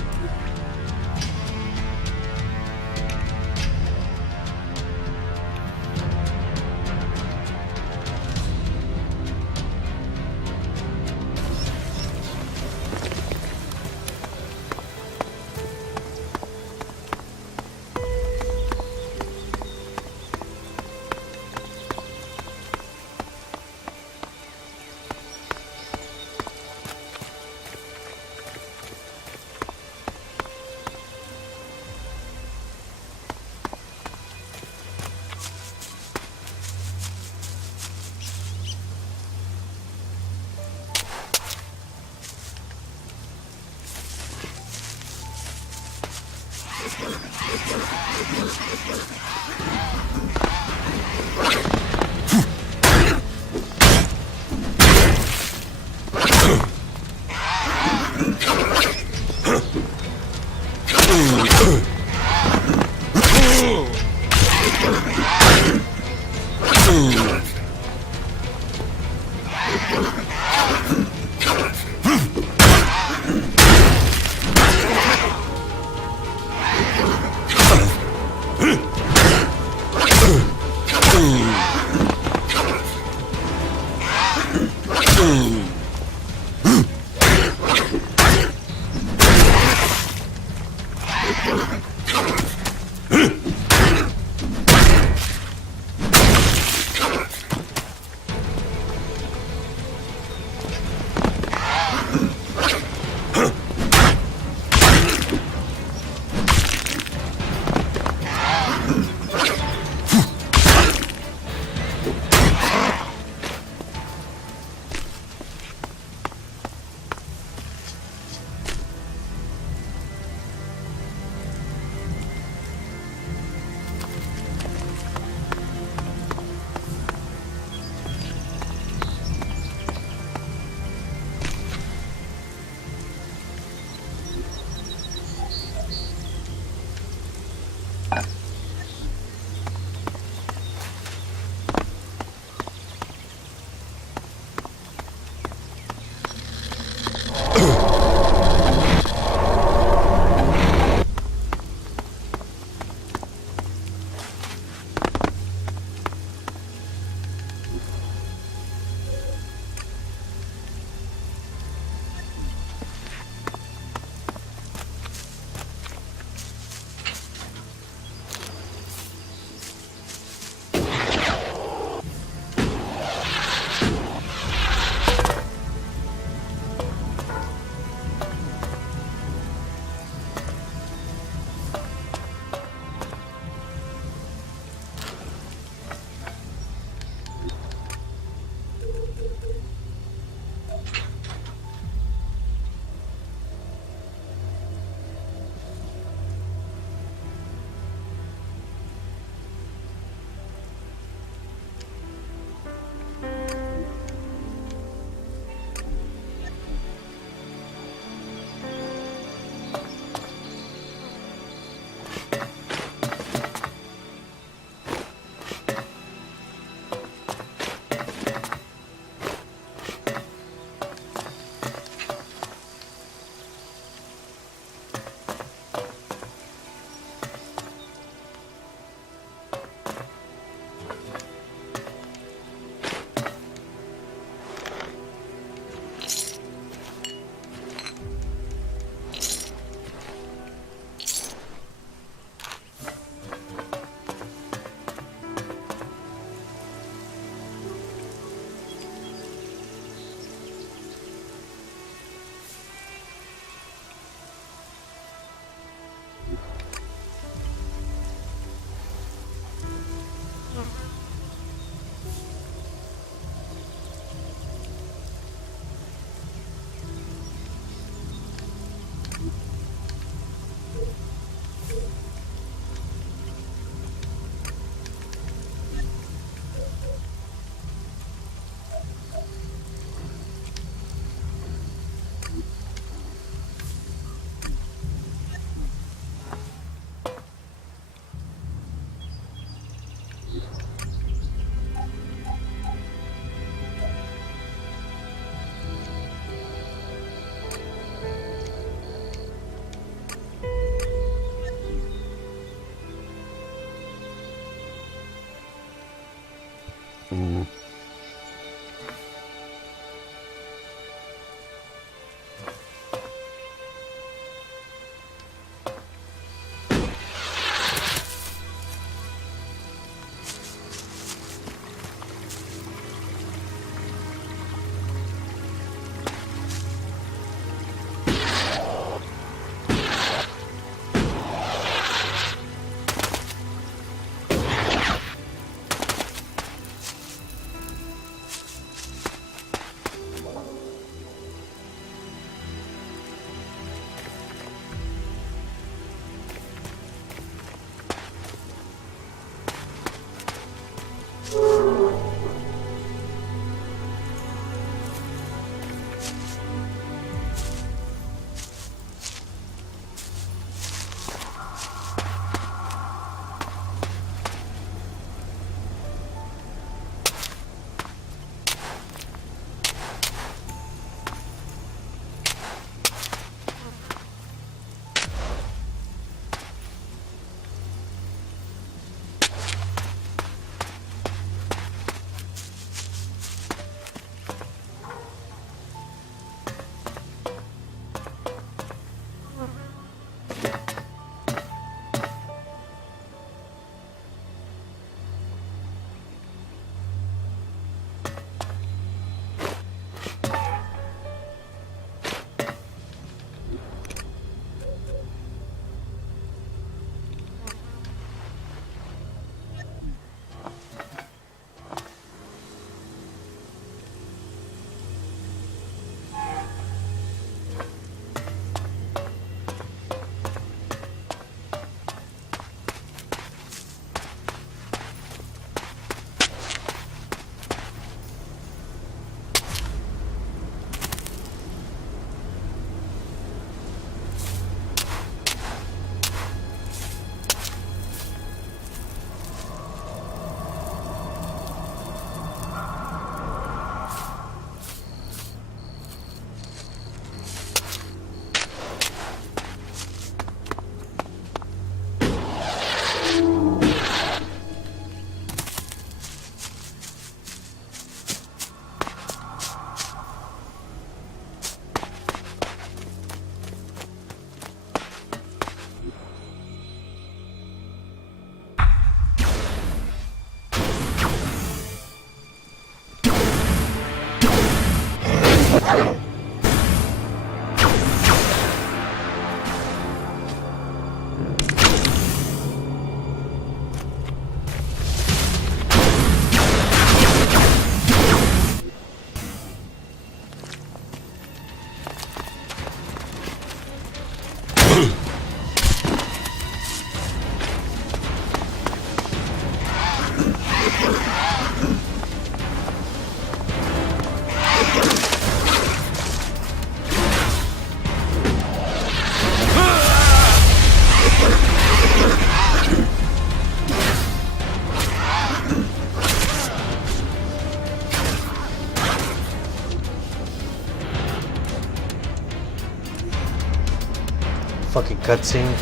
Fucking cutscene.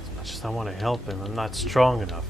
As much as I want to help him, I'm not strong enough.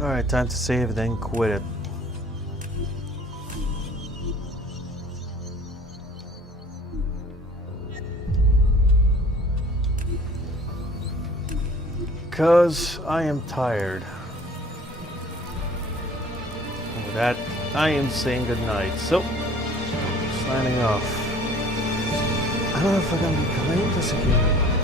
Alright, time to save, then quit it. Because I am tired. And with that, I am saying goodnight. So, signing off. I don't know if I'm going to be playing this again.